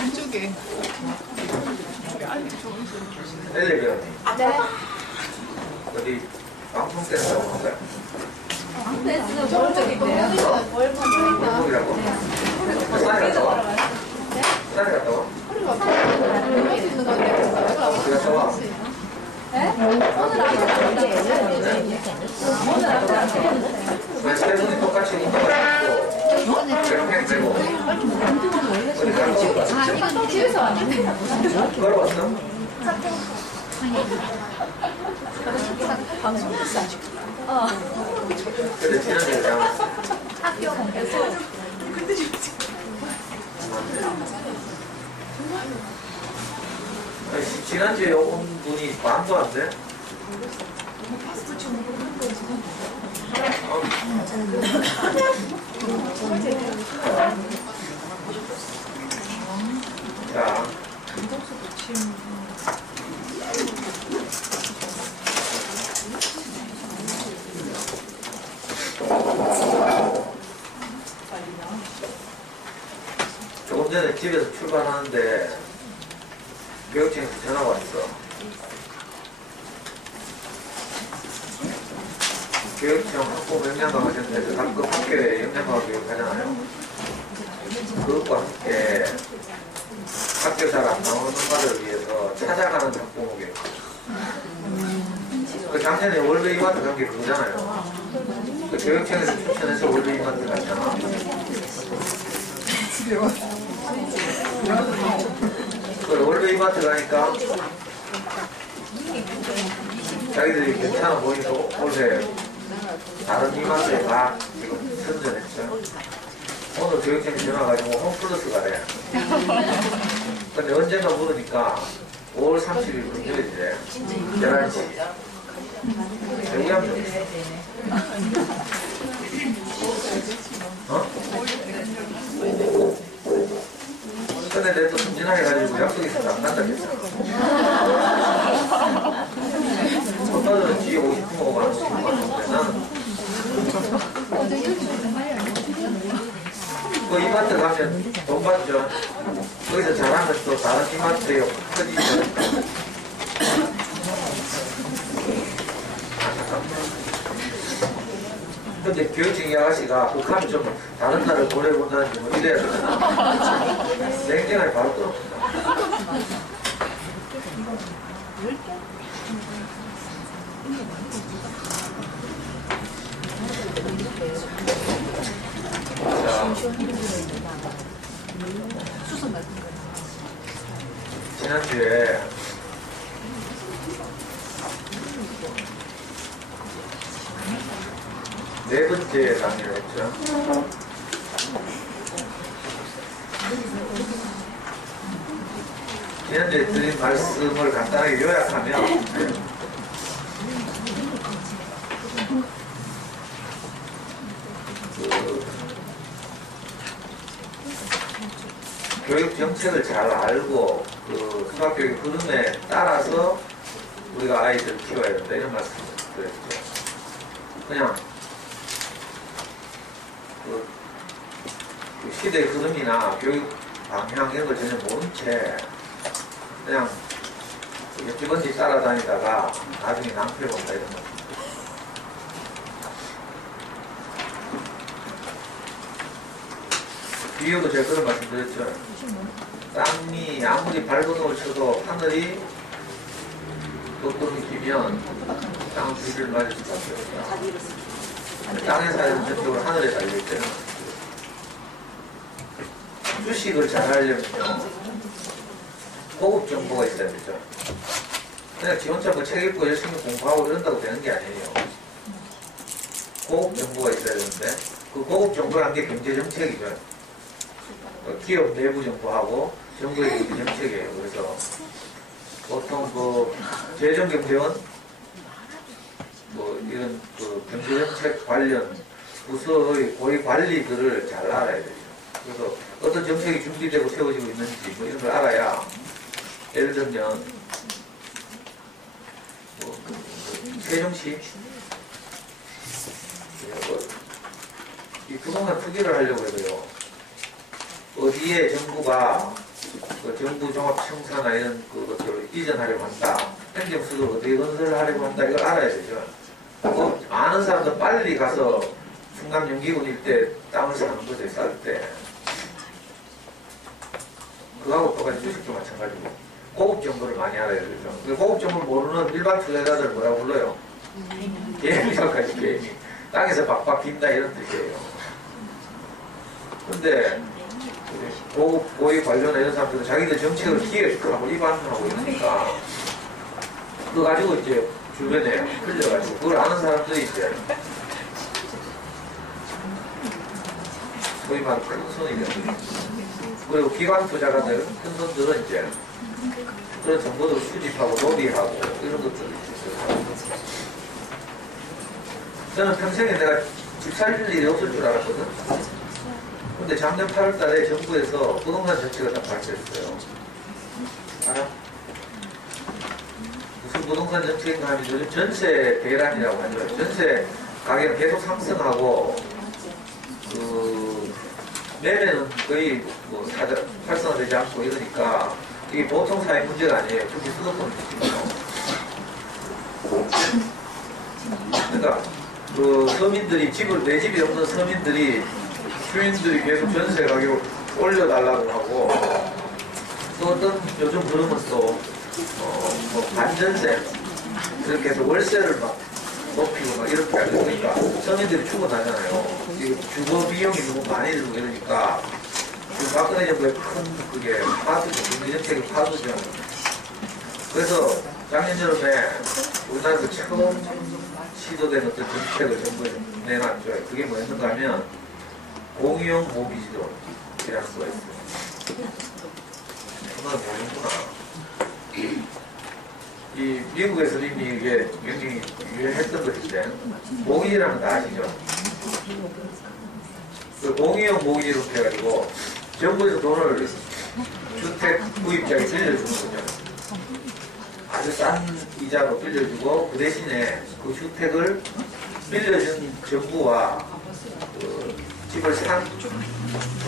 안쪽에. 엘리베이터 네. 어디 방송 때는 나오는데 방패스는 월급인데요. 월급이라고? 쌀이 갔다 와? 쌀이 갔다 와? 어디 갔다 와? 네? 오늘 안 되는데. 오늘 안 되는데. 왜 세 분이 똑같이 인터가 있고 그냥 되고 어디 갔다 와? 집에서 왔는데. 걸어왔어? 방송 패스 안 시켜. 근데 지난주에 그냥 학교 가서. 지난주에 온 분이 반도 안 돼? 자, 조금 전에 집에서 출발하는데 교육청에서 전화가 왔어. 교육청 학부 영양과 관련돼서 각급 학교에 영양과 교육 하잖아요. 그것과 함께 학교 잘 안 나오는 엄마들을 위해서 찾아가는 학부모 교육. 그 작년에 월베 이마트 간 게 그거잖아요. 그 교육청에서 추천해서 월베 이마트 갔잖아. 그 월베 이마트 가니까 자기들이 괜찮아 보이니까 올해 다른 이마트에 다 지금 선전했죠. 오늘 교육청에 전화가지고 홈플러스 가래. 근데 언젠가 물으니까 5월 30일 금요일이래. 11시. 대구하면 어? 근데 내가 또 순진하게 가지고 약속이 있어서 안 간다 했어. 엄마들은 뒤에 50분 먹고 가는 50분 갔는데 나는 그 이마트 가면 돈 받죠. 거기서 잘하면 또 다른 이마트에 커지죠. 근데 교육청 이 아가씨가 북한을 좀 다른 나라를 보내본다는지 뭐 이래야 되나. 냉정하게 바로 떨어진다. 지난주에 네 번째 강의를 했죠. 지난주에 드린 말씀을 간단하게 요약하면 교육 정책을 잘 알고 그 수학교육 흐름에 따라서 우리가 아이들을 키워야 된다 이런 말씀을 드렸죠. 그냥 그 시대의 흐름이나 교육 방향 이런 걸 전혀 모른 채 그냥 옆집언지 따라다니다가 나중에 낭패 본다 이런 거. 비유도 제가 그런 말씀 드렸죠. 땅이 아무리 밝은 옷을 쳐도 하늘이 똑똑히 기면 땅은 비를 맞을 수밖에 없다. 땅에 살면 전적으로 하늘에 달려있대요. 주식을 잘 하려면요 고급 정보가 있어야 되죠. 그냥 지원자 뭐 책 읽고 열심히 공부하고 이런다고 되는 게 아니에요. 고급 정보가 있어야 되는데 그 고급 정보라는 게 경제정책이죠. 기업 내부 정보하고 정부의 경제정책이에요. 그래서 보통 그 재정경제원 뭐 이런 그 경제정책 관련 부서의 고위 관리들을 잘 알아야 되죠. 그래서 어떤 정책이 준비되고 세워지고 있는지 뭐 이런 걸 알아야 예를 들면 뭐 세종시 이 부동산 투기를 하려고 해도요. 어디에 정부가 그 정부 종합청사나 이런 그것들을 이전하려고 한다. 행정수도를 어떻게 건설하려고 한다. 이걸 알아야 되죠. 그 아는 사람도 빨리 가서 충남 연기군 일대 땅을 사는 거죠. 쌀 때. 그거하고 똑같이 주식도 마찬가지고 고급 정보를 많이 알아야 되죠. 그 고급 정보를 모르는 일반 투자자들 뭐라고 불러요? 개미라고 하지, 개미. 땅에서 박박 빈다 이런 뜻이에요. 근데 고급 고위 관련한 이런 사람들은 자기들 정책을 기획하고 위반하고 이러니까 그거 가지고 이제 주변에 흘려가지고 그걸 아는 사람들이 이제 소위 말하는 큰 손이 되는 그리고 기관 투자가들 큰 손들은 이제 그런 정보들을 수집하고 로비하고 이런 것들을 있어요. 저는 평생에 내가 집 살 일이 없을 줄 알았거든. 근데 작년 8월 달에 정부에서 부동산 정책을 딱 발표했어요. 알아? 무슨 부동산 정책인가 하면 요즘 전세 대란이라고 하죠. 전세 가격은 계속 상승하고, 매매는 거의 뭐 활성화되지 않고 이러니까 이게 보통 사회 문제가 아니에요. 특히 수도권 그러니까 그 서민들이 내 집이 없는 서민들이 주인들이 계속 전세 가격을 올려달라고 하고 또 어떤 요즘 그러면 또 뭐 반전세 그렇게 해서 월세를 막 높이고 막 이렇게 하고 그러니까 서민들이 죽어나잖아요. 주거 비용이 너무 많이 들고 이러니까 박근혜 정부의 큰 그게 파수죠. 경제정책의 파수죠. 그래서 작년 여름에 우리나라에서 처음 시도된 어떤 정책을 정부에 내놨죠. 그게 뭐였는가 하면 공유형 모기지도이라는 수가 있어요. 정말 모르는구나. 이 미국에서 이미 이게 굉장히 유행했던 것인데 모기지라는 거 아시죠? 그 공유형 모기지로 해가지고 정부에서 돈을 주택 구입자에게 빌려주는 거죠. 아주 싼 이자로 빌려주고 그 대신에 그 주택을 빌려준 정부와 그 집을 산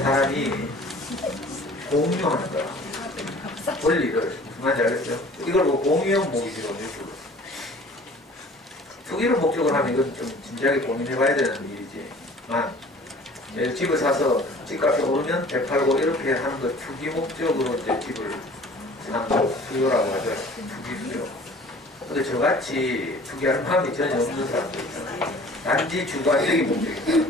사람이 공유하는 거야. 권리를. 무슨 말인지 알겠죠? 이걸 뭐 공유형 모기지로 이렇게 투기를 목적으로 하면 이건 좀 진지하게 고민해봐야 되는 일이지만 집을 사서 집값이 오르면 되팔고 이렇게 하는 걸 투기 목적으로 이제 집을 사는 수요라고 하죠. 투기 수요. 근데 저같이 투기하는 마음이 전혀 없는 사람들 있잖아요. 단지 주가 이익이 목적이에요.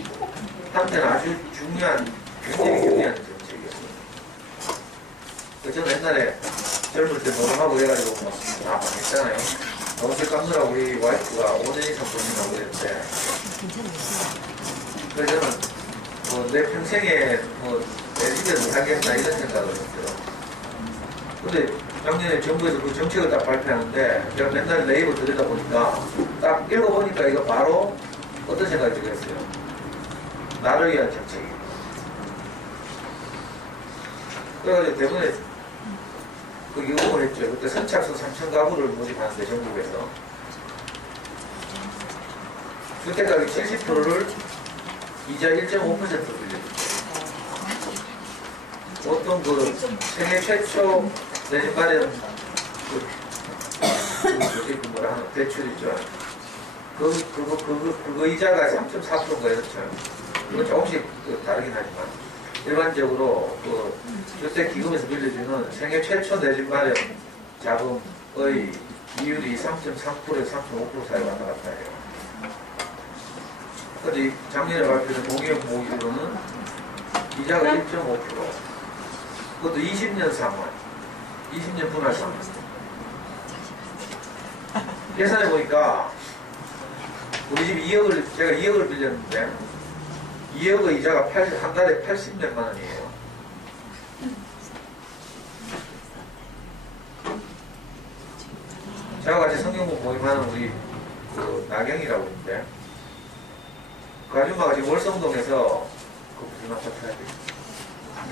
한편 아주 중요한, 굉장히 중요한 정책이었어요. 저는 옛날에 젊을 때 노동하고 해가지고 다 망했잖아요. 돈을 깎느라고 우리 와이프가 5년 이상 고민하고 그랬는데 그래서 저는 내 평생에 내 집에서 살겠나 이런 생각을 했어요. 근데 작년에 정부에서 그 정책을 딱 발표하는데 제가 맨날 네이버 들여다 보니까 딱 읽어보니까 이거 바로 어떤 생각이 들겠어요. 나를 위한 정책이. 그래가지고 대부분에 그 요구를 했죠. 그때 선착순 3,000가구를 모집하는데 전국에서 주택가격 70%를 이자 1.5%로 빌려줬죠. 보통 그 생애 최초 내 집 마련 그 뭐라 하는 대출 있죠. 그거 이자가 3.4%인가 이렇죠. 이건 조금씩 다르긴 하지만 일반적으로 그 주택기금에서 빌려주는 생애 최초 내 집 마련 자금의 비율이 3.3%에서 3.5% 사이 왔다 갔다 해요. 근데 작년에 발표된 공유형 모기지로는 이자가 1.5%. 그것도 20년 상환. 20년 분할 상환. 계산해 보니까 우리 집 2억을, 제가 2억을 빌렸는데 2억의 이자가 한 달에 80몇만 원이에요. 저와 같이 성경공 모임하는 우리 그 나경이라고 있는데 그 아줌마가 지금 월성동에서 그 무슨 아파트 해야 돼?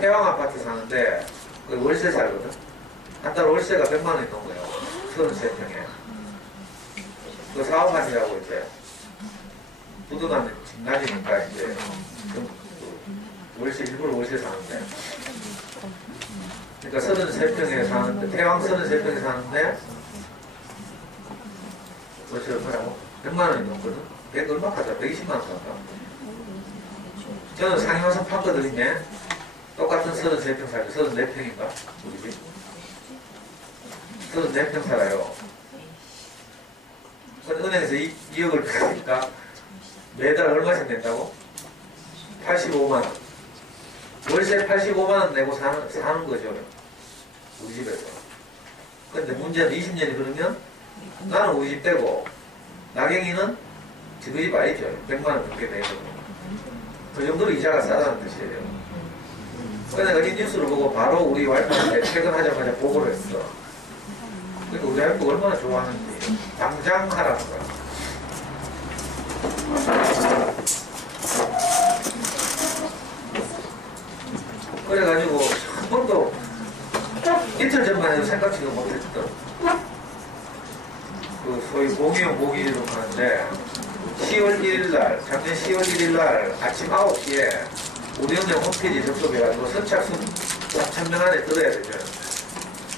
태왕 아파트 사는데 그 월세 살거든? 한 달 월세가 100만 원이 넘은 거예요. 33평에. 그 사업하시라고 이제 부도나면 집 낮으니까 이제 좀 월세, 일부러 월세 사는데 그러니까 33평에 사는데, 태왕 33평에 사는데, 그렇죠, 얼마라고? 100만 원이 넘거든? 100 얼마 하자? 120만 원 할까? 저는 상임화선 판거든요. 똑같은 33평 살죠. 34평인가? 우리 집. 34평 살아요. 근데 은행에서 2억을 받으니까 매달 얼마씩 낸다고? 85만 원. 월세 85만 원 내고 사는 거죠. 우리 집에서. 근데 문제는 20년이 그러면 나는 우리 집 떼고 나경이는 저희 집 아니죠. 100만 원 넘게 내고. 그 정도로 이자가 싸다는 뜻이에요. 그래서 내가 이 뉴스를 보고 바로 우리 와이프한테 퇴근하자마자 보고를 했어. 그러니까 우리 와이프가 얼마나 좋아하는지 당장 하라는 거야. 그래가지고 한 번도 이틀 전만 해도 생각지도 못했던 그 소위 공이용 모기지로 가는데 10월 1일날 작년 10월 1일날 아침 9시에 우리은행 홈페이지 접속해가지고 선착순 3,000명 안에 들어야 되죠.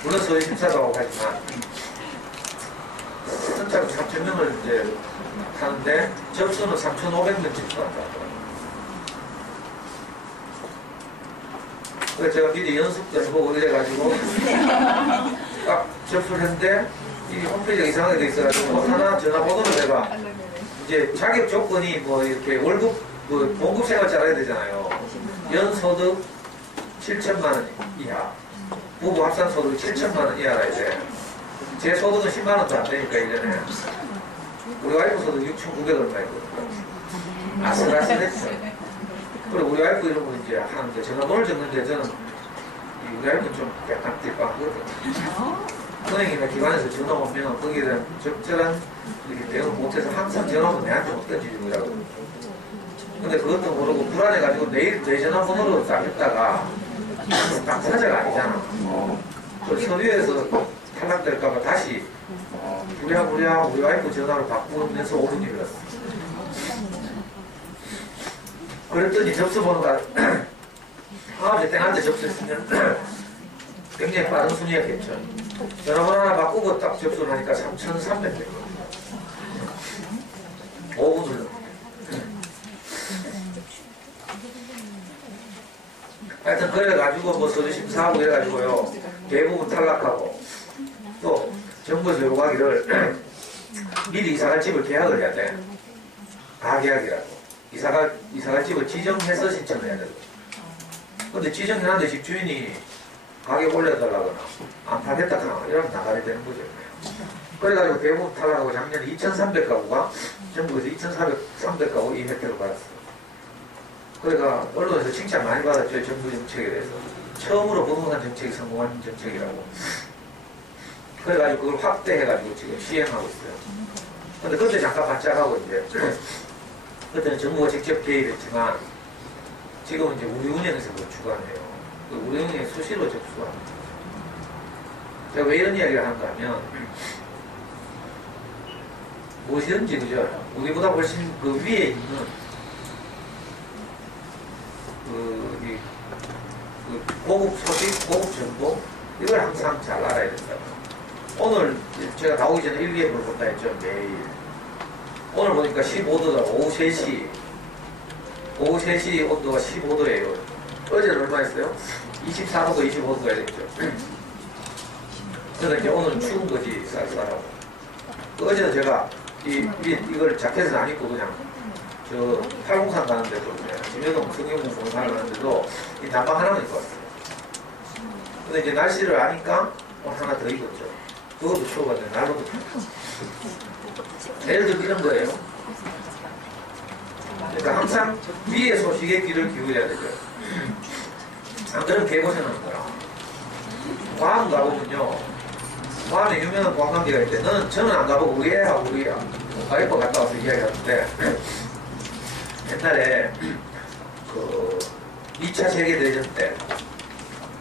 물론 서울 심사도 하고 하지만 선착순 3,000명을 이제 하는데 접수는 3,500명 접수한다. 그래서 제가 미리 연습도 해보고 이래가지고 딱 접수를 했는데 이 홈페이지가 이상하게 돼 있어가지고 하나 전화번호를 내가 이제 자격 조건이 뭐 이렇게 월급 그 봉급 생활 잘해야 되잖아요. 연소득 7천만 원 이하, 부부 합산 소득 7천만 원 이하라 이제 제 소득은 10만 원도 안 되니까 1년에 우리 와이프 소득 6,900 얼마였거든요. 아슬아슬했죠. 그리고 우리 와이프 이런 거 이제 하는데 전화번호를 적는데 저는 우리 와이프는 좀 약간 띠빵하거든. 은행이나 기관에서 전화 오면 거기에 대한 적절한 이렇게 대응을 못해서 항상 전화 오면 내한테 못 던지더라고. 근데 그것도 모르고 불안해가지고 내일 내 전화번호로 딱 했다가 딱 사자가 아니잖아. 그 서류에서 탈락될까봐 다시 부랴부랴 우리 와이프 전화로 바꾸면서 5분이 흘렀어. 그랬더니 접수번호가 9시 땡한테 접수했으면 굉장히 빠른 순위였겠죠. 전화번호 하나 바꾸고 딱 접수를 하니까 3,300 된 거예요. 5분 흘렀어요. 하여튼 그래가지고 뭐 서류 심사하고 이래가지고요. 대부분 탈락하고 또 정부에서 요구하기를 미리 이사갈 집을 계약을 해야 돼. 가계약이라고. 이사갈 집을 지정해서 신청을 해야 되고. 근데 지정해놨는데 집주인이 가격 올려달라거나 안 파겠다 하나 이러면 나가야 되는 거죠. 그래가지고 대부분 탈락하고 작년에 2,300가구가 전국에서 2,300가구 이 혜택을 받았어요. 그러니까 언론에서 칭찬 많이 받았죠. 정부 정책에 대해서. 처음으로 부동산 정책이 성공한 정책이라고. 그래가지고 그걸 확대해가지고 지금 시행하고 있어요. 근데 그때 잠깐 반짝하고 이제 그때는 정부가 직접 개입했지만 지금은 이제 우리은행에서 그걸 주관해요. 우리은행에 수시로 접수합니다. 제가 왜 이런 이야기를 하는가 하면 무엇이든지 그죠? 우리보다 훨씬 그 위에 있는 그 고급 소식, 고급 정보 이걸 항상 잘 알아야 된다. 오늘 제가 나오기 전에 일기예보를 본다 했죠. 매일 오늘 보니까 15도다. 오후 3시 온도가 15도예요. 어제는 얼마였어요? 24도고 25도가 됐죠. 그래서 이제 오늘은 추운 거지 쌀쌀하고. 어제는 제가 이걸 자켓을 안 입고 그냥 저 팔공산 가는데도 김여동 성경공 공산을 가는데도 이 난방 하나만 입고 왔어요. 근데 이제 날씨를 아니까 옷 하나 더 입었죠. 그것도 추워가지고 난로도 예를 들어 이런 거예요. 그러니까 항상 위의 소식에 귀를 기울여야 되죠. 안 그러면 개고생하는 거야. 광화문 가보면요. 광화문에 유명한 관광지가 있대. 저는 안 가보고 우리 애하고 우리 와이프 갔다 와서 이야기하는데 옛날에 그 2차 세계대전 때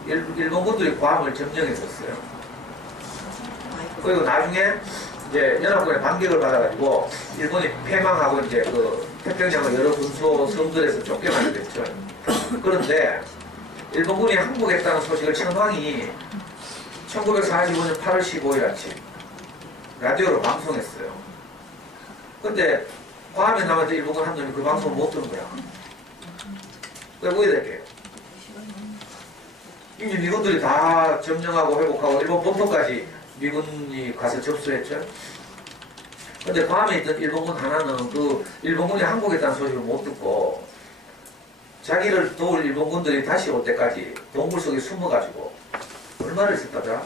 일본군들이 괌을 점령했었어요. 그리고 나중에 이제 연합군의 반격을 받아가지고 일본이 패망하고 이제 그 태평양의 여러 군소 섬들에서 쫓겨나게 됐죠. 그런데 일본군이 항복했다는 소식을 천황이 1945년 8월 15일 아침 라디오로 방송했어요. 근데 화면 나가서 일본군 한 놈이 그 방송을 못 듣는 거야. 그래 뭐야 될게요. 이미 미군들이 다 점령하고 회복하고 일본 본토까지 미군이 가서 접수했죠. 근데 밤에 있던 일본군 하나는 그 일본군이 항복했다는 소식을 못 듣고 자기를 도울 일본군들이 다시 올 때까지 동굴 속에 숨어가지고 얼마를 있었다더라?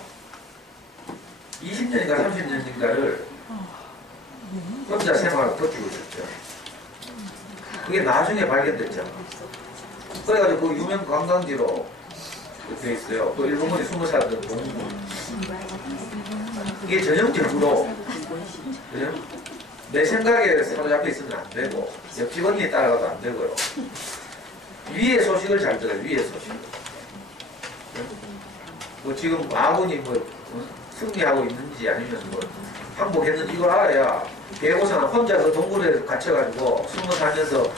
20년인가 30년인가를 혼자 생활을 버티고 있었죠. 그게 나중에 발견됐잖아. 그래가지고 그 유명 관광지로 돼 있어요. 또 일본군이 숨어 살던 동굴. 이게 전형적으로 그죠? 내 생각에 사로잡혀 있으면 안 되고 옆집 언니 따라가도 안 되고요. 위의 소식을 잘 들어요. 위의 소식을. 뭐 지금 아군이 뭐 승리하고 있는지 아니면 뭐 항복했는지 이걸 알아야 개고사는 혼자 그 동굴에 갇혀가지고 숨어 살면서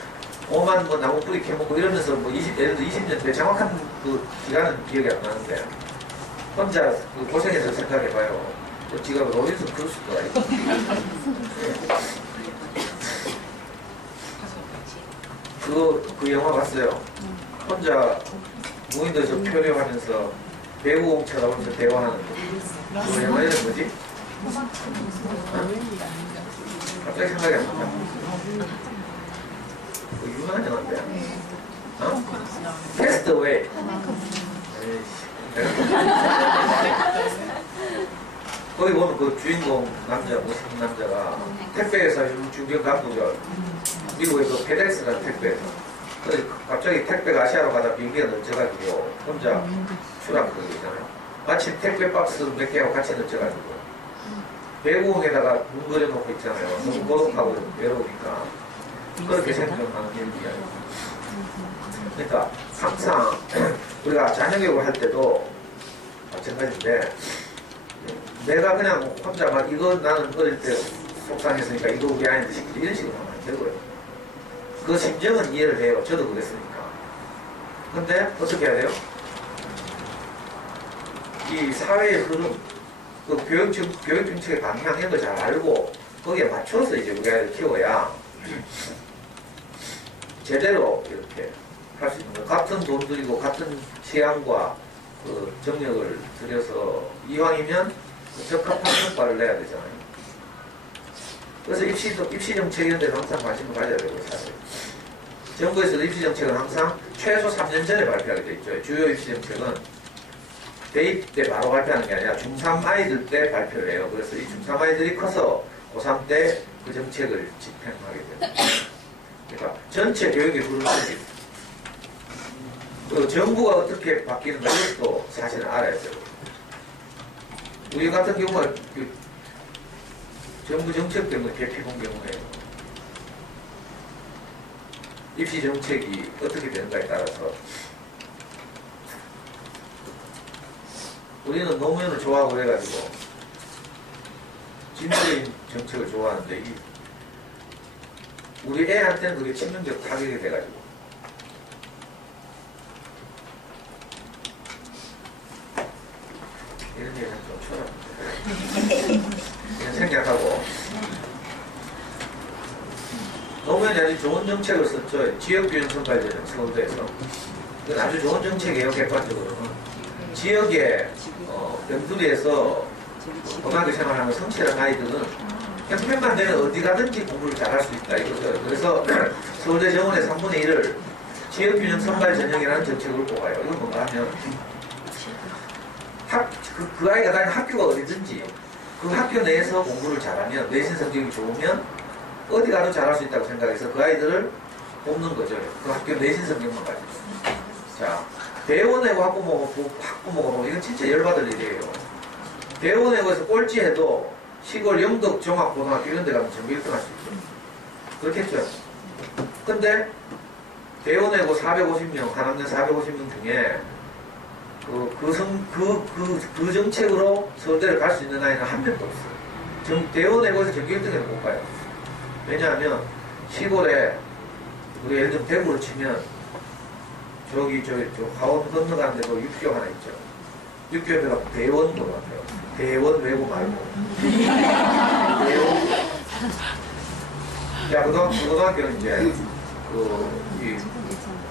오만 뭐 나무 뿌리 캐먹고 이러면서 뭐 예를 들어 20년 돼 정확한 그 기간은 기억이 안 나는데 혼자 그 고생해서 생각해봐요. 또 지가 로빈슨 크루스도 아니고 그 영화 봤어요. 혼자 무인도에서 표류하면서 배우공 쳐다보면서 대화하는 그 영화 이름 뭐지? 갑자기 생각이 안 난다. 그 유명한 영화인데 어? 캐스트웨이. 거기 보면 그 주인공 남자, 멋있는 남자가 택배회사 중견 간부죠. 미국의 그 페덱스라는 택배. 그래서 갑자기 택배가 아시아로 가다 비행기가 늦어가지고 혼자 추락하게 되잖아요. 마침 택배 박스 몇 개하고 같이 늦어가지고 배구공에다가 문 그려놓고 있잖아요. 너무 고독하고 외로우니까 그렇게 생존하는 일이야. 그러니까 항상 우리가 자녀교육을 할 때도 마찬가지인데 내가 그냥 혼자만 이거 나는 어릴 때 속상했으니까 이거 우리 아이한테 시키지 이런 식으로 하면 안 되고요. 그 심정은 이해를 해요. 저도 그랬으니까. 근데 어떻게 해야 돼요? 이 사회의 흐름, 그 교육 정책의 방향 이런 걸 잘 알고 거기에 맞춰서 이제 우리 아이를 키워야 제대로 이렇게 할 수 있는 거예요. 같은 돈 들이고 같은 시간과 그 정력을 들여서 이왕이면 적합한 성과를 내야 되잖아요. 그래서 입시 정책 이런 데 항상 관심을 가져야 되고 사실. 정부에서도 입시 정책은 항상 최소 3년 전에 발표하게 돼 있죠. 주요 입시 정책은 대입 때 바로 발표하는 게 아니라 중3 아이들 때 발표를 해요. 그래서 이 중3 아이들이 커서 고3 때 그 정책을 집행하게 돼요. 그러니까 전체 교육의 흐름이 그 정부가 어떻게 바뀌는가 이것도 사실은 알아야 돼요. 우리 같은 경우가 그 정부 정책 때문에 개피 본 경우에 입시 정책이 어떻게 되는가에 따라서 우리는 노무현을 좋아하고 그래가지고 진보적인 정책을 좋아하는데 우리 애한테는 그게 치명적 타격이 돼가지고 이런 얘기는 좀 쳐다보세요. 이런 생각하고 노무현이 아주 좋은 정책을 썼죠. 지역균형 선발제는 서울대에서. 이건 아주 좋은 정책이에요. 객관적으로는. 지역의 병두리에서 고등학교 생활하는 성실한 아이들은 형편만 되면 어디 가든지 공부를 잘할 수 있다 이거죠. 그래서 서울대 정원의 3분의 1을 지역균형 선발 전형이라는 정책을 뽑아요. 이건 뭔가 하면 그 아이가 다니는 학교가 어디든지 그 학교 내에서 공부를 잘하면 내신 성적이 좋으면 어디 가도 잘할 수 있다고 생각해서 그 아이들을 뽑는 거죠. 그 학교 내신 성적만 가지고. 자, 대원외고 학부모가 보면 이건 진짜 열받을 일이에요. 대원외고에서 꼴찌해도 시골 영덕 종합고등학교 이런 데 가면 전부 1등 할 수 있죠. 그렇겠죠. 근데 대원외고 450명, 한 학년 450명 중에 그 정책으로 서울대를 갈 수 있는 아이는 한 명도 없어요. 대원외고에서 전교 1등에는 못 가요. 왜냐하면 시골에 우리 예를 들면 대구를 치면 저 하원 건너가는데 그 육교 하나 있죠. 육교에다가 대원 고등학교. 대원 외고 말고. 대원. 야, 고등학교는 이제,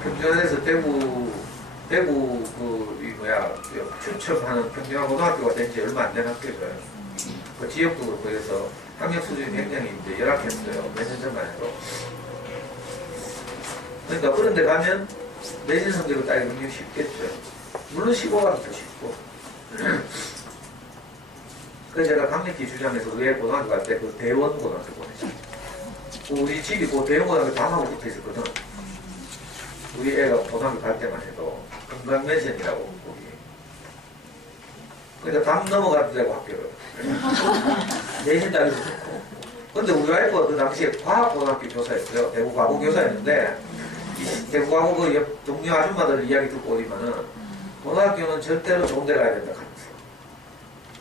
평균에서 대구, 추첨하는 평균 고등학교가 된 지 얼마 안 된 학교죠. 그 지역도 그렇고 해서 학력 수준이 굉장히 이제 열악했어요. 몇 년 전만 해도. 그러니까 그런 데 가면 내신 성적을 따기 굉장히 쉽겠죠. 물론 15가도 더 쉽고. 그래서 제가 강력히 주장해서 왜 고등학교 갈 때 그 대원 고등학교 보내죠. 우리 집이 그 대원 고등학교 담하고 붙어 있었거든. 우리 애가 고등학교 갈 때만 해도 금강면선이라고 거기. 그러니까 담 넘어가도 되고 학교를. 내신 따기도 좋고. 근데 우리 와이프가 그 당시에 과학고등학교 교사였어요. 대구 과고 교사였는데 이 대구 과고 그 동료 아줌마들 이야기 듣고 오니면은 고등학교는 절대로 좋은 데 가야 된다 하면서.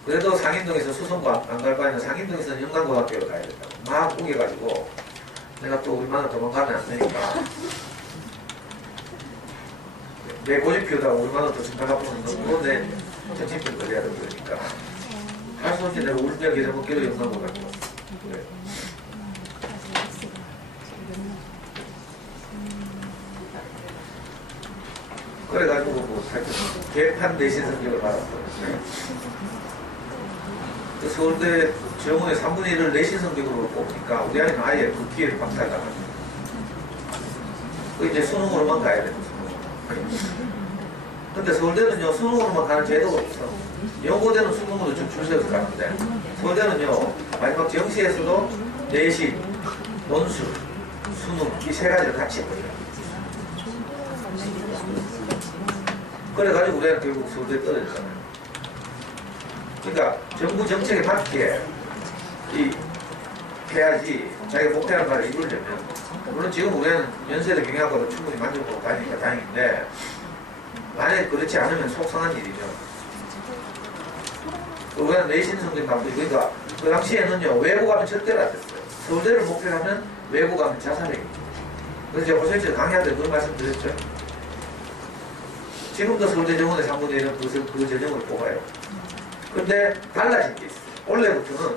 그래도 상인동에서 수성고 안 갈 바에는 상인동에서는 영남고등학교로 가야 된다고 막 우겨가지고 내가 또 우리 마누라 도망가면 안 되니까 내 고집 피우다가 우리 마누라 또 전화 갚으면 너무 내 정신병 걸려야 되는 거니까 할 수 없이 내가 울며 계속 먹기로 영남고등학교. 그래. 그래가지고 뭐 개판 내신 성적을 받았어요. 그 서울대 정원의 3분의 1을 내신 성적으로 뽑으니까 우리 아이는 아예 그 기회를 박탈당합니다. 그 이제 수능으로만 가야 되는 수능. 근데 서울대는요 수능으로만 가는 제도가 없어. 연고대는 수능으로 좀 줄 서서 가는데 서울대는요 마지막 정시에서도 내신, 논술, 수능 이 세 가지를 같이 해버려요. 그래가지고 우리가 결국 서울대에 떨어졌잖아요. 그러니까 정부 정책에 맞게 해야지 자기가 목표하는 바를 이루려면 물론 지금 우리는 연세대 경영학과도 충분히 만족하고 다니니까 다행인데 만약에 그렇지 않으면 속상한 일이죠. 우리가 내신 성적 나쁘지. 그러니까 그 당시에는요 외고 가면 절대로 안 됐어요. 서울대를 목표로 하면 외고 가면 자살행위입니다. 그래서 제가 호설에서 강의하는데 그런 말씀 드렸죠. 지금도 서울대 정원의 3분의 1은 그 전형을 뽑아요. 근데 달라진 게 있어요. 원래부터는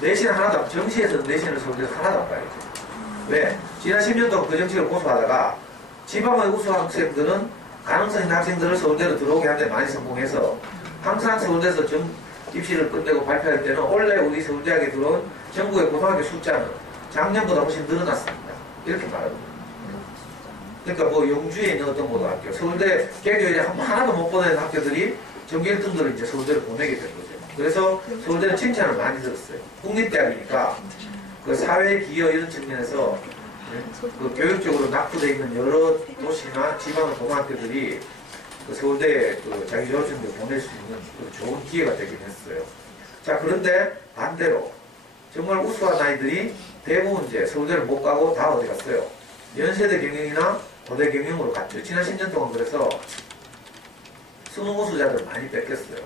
내신 하나도 정시에서 내신을 서울대에서 하나도 안 봐야죠. 왜? 지난 10년 동안 그 정책을 고수하다가 지방의 우수 학생들은 가능성 있는 학생들을 서울대로 들어오게 하는데 많이 성공해서 항상 서울대에서 입시를 끝내고 발표할 때는 원래 우리 서울대학에 들어온 전국의 고등학교 숫자는 작년보다 훨씬 늘어났습니다. 이렇게 말합니다. 그러니까 뭐 영주에 있는 어떤 고등학교, 서울대 개교일에 하나도 못 보내는 학교들이 전교 1등들을 이제 서울대를 보내게 된 거죠. 그래서 서울대는 칭찬을 많이 들었어요. 국립대학이니까 그 사회 기여 이런 측면에서 그 교육적으로 낙후되어 있는 여러 도시나 지방 고등학교들이 그 서울대에 그 자기 졸업생들 보낼 수 있는 그 좋은 기회가 되긴 했어요. 자, 그런데 반대로 정말 우수한 아이들이 대부분 이제 서울대를 못 가고 다 어디 갔어요? 연세대 경영이나 고대 경영으로 갔죠. 지난 10년 동안 그래서 수능 우수자들 많이 뺏겼어요.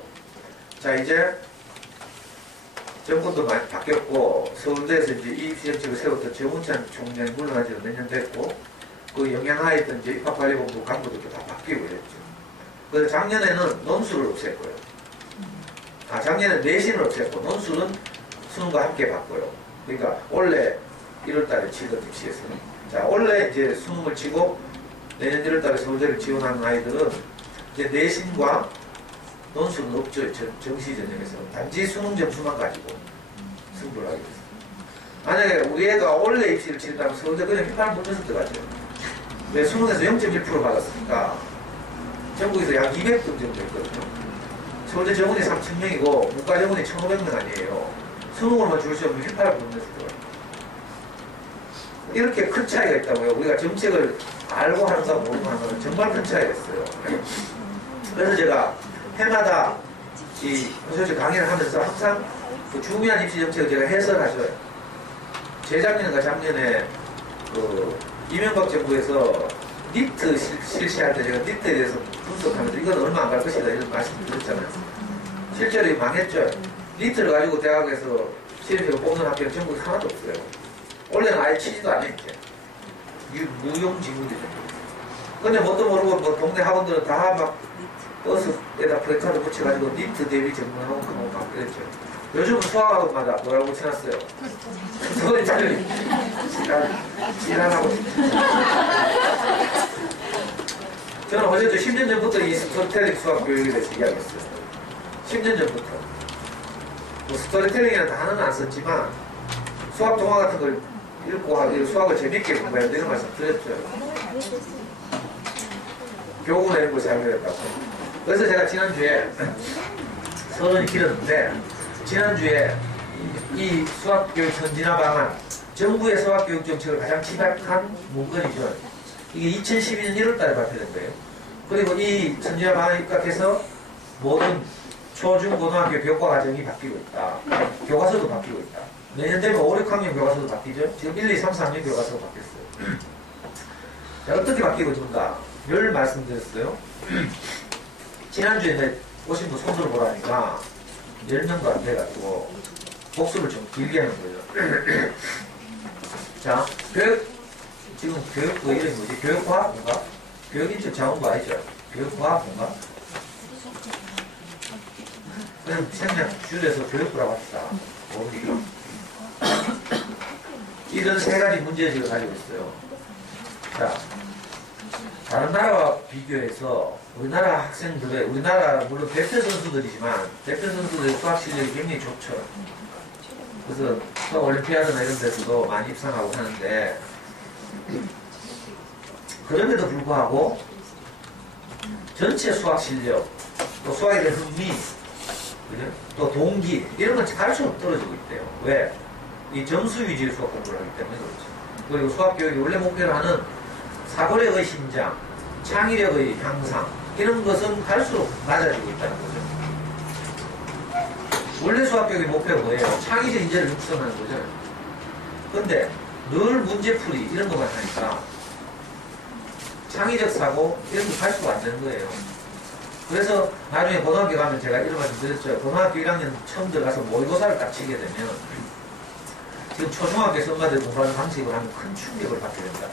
자, 이제 정권도 많이 바뀌었고 서울대에서 이제 이 입시 정책을 세웠던 정운찬 총장이 물러난 지가 몇 년 됐고 그 영향하에 있던 이제 입학관리본부 간부들도 다 바뀌고 이랬죠. 그래서 작년에는 논술을 없앴고요. 작년에는 내신을 없앴고 논술은 수능과 함께 봤고요. 그러니까 원래 1월달에 치던 입시에서는 자, 원래 이제 수능을 치고 내년 1월달에 서울대를 지원하는 아이들은 이제 내신과 논술은 없죠. 정시 전형에서는 단지 수능 점수만 가지고 승부를 하게 됐어요. 만약에 우리 애가 원래 입시를 치른다면 서울대 그냥 휘파람 불면서 들어가죠. 왜 수능에서 0.1% 받았으니까 전국에서 약 200등 정도 있거든요. 서울대 정원이 3,000명이고 문과 정원이 1,500명 아니에요. 수능으로만 줄 수 없는 휘파람 불면서 들어가요. 이렇게 큰 차이가 있다고요. 우리가 정책을 알고 하는가 모르고 하는 거는 정말 큰 차이가 있어요. 그래서 제가 해마다 솔직히 강의를 하면서 항상 그 중요한 입시 정책을 제가 해설하셔요. 재작년인가 작년에 그 이명박 정부에서 니트 실시할 때 제가 니트에 대해서 분석하면서 이건 얼마 안 갈 것이다 이런 말씀을 드렸잖아요. 실제로 망했죠. 니트를 가지고 대학에서 실험적으로 뽑는 학교는 전국에 하나도 없어요. 원래는 아예 치지도 않았죠. 무용지물이죠. 근데 뭣도 모르고 뭐 동네 학원들은 다 막 버스에다 프레카드 붙여가지고 니트 대비 전문하고 그거 막 그랬죠. 요즘은 수학학원마다 뭐라고 붙여놨어요? 저거는 자료니 지랄하고 저는 어제도 10년 전부터 이 스토리텔링 수학 교육에 대해서 이야기했어요. 10년 전부터. 뭐 스토리텔링이라는 단어는 안 썼지만 수학 동화 같은 걸 읽고 하고 수학을 재밌게 공부해야 되는 말씀 드렸죠. 교훈 내는 거 잘못했다고. 그래서 제가 지난주에 서론이 길었는데 지난주에 이 수학교육 선진화 방안 정부의 수학교육 정책을 가장 취약한 문건이죠. 이게 2012년 1월 달에 발표된 거예요. 그리고 이 선진화 방안에 입각해서 모든 초중 고등학교 교과 과정이 바뀌고 있다. 교과서도 바뀌고 있다. 내년 되면 5, 6학년 교과서도 바뀌죠. 지금 1, 2, 3, 4학년 교과서가 바뀌었어요. 자, 어떻게 바뀌고 있는가? 열 말씀드렸어요. 지난주에 오신 분 손으로 보라니까 10명도 안 돼가지고 복습을 좀 길게 하는 거죠. 자, 지금 교육부 이름이 뭐지? 교육과학 뭔가? 교육인적 자원부 아니죠? 교육과학 뭔가? 그냥 생략 줄여서 교육부라고 합시다. 모르니까. 이런 세 가지 문제집을 가지고 있어요. 자, 다른 나라와 비교해서 우리나라 학생들의, 우리나라 물론 대표 선수들이지만 대표 선수들의 수학 실력이 굉장히 좋죠. 그래서 수학 올림피아드나 이런 데서도 많이 입상하고 하는데 그럼에도 불구하고 전체 수학 실력, 또 수학에 대한 흥미, 그죠? 또 동기 이런 건 갈수록 떨어지고 있대요. 왜? 이 점수 위주의 수학 공부를 하기 때문에 그렇죠. 그리고 수학 교육이 원래 목표로 하는 사고력의 신장, 창의력의 향상 이런 것은 갈수록 낮아지고 있다는 거죠. 원래 수학 교육의 목표가 뭐예요? 창의적 인재를 육성하는 거죠. 그런데 늘 문제풀이 이런 것만 하니까 창의적 사고 이런 거 갈수록 안 되는 거예요. 그래서 나중에 고등학교 가면 제가 이런 말씀 드렸죠. 고등학교 1학년 처음 들어가서 모의고사를 딱 치게 되면 지금 초중학교에서 엄마들 공부하는 방식으로 하면 큰 충격을 받게 된다.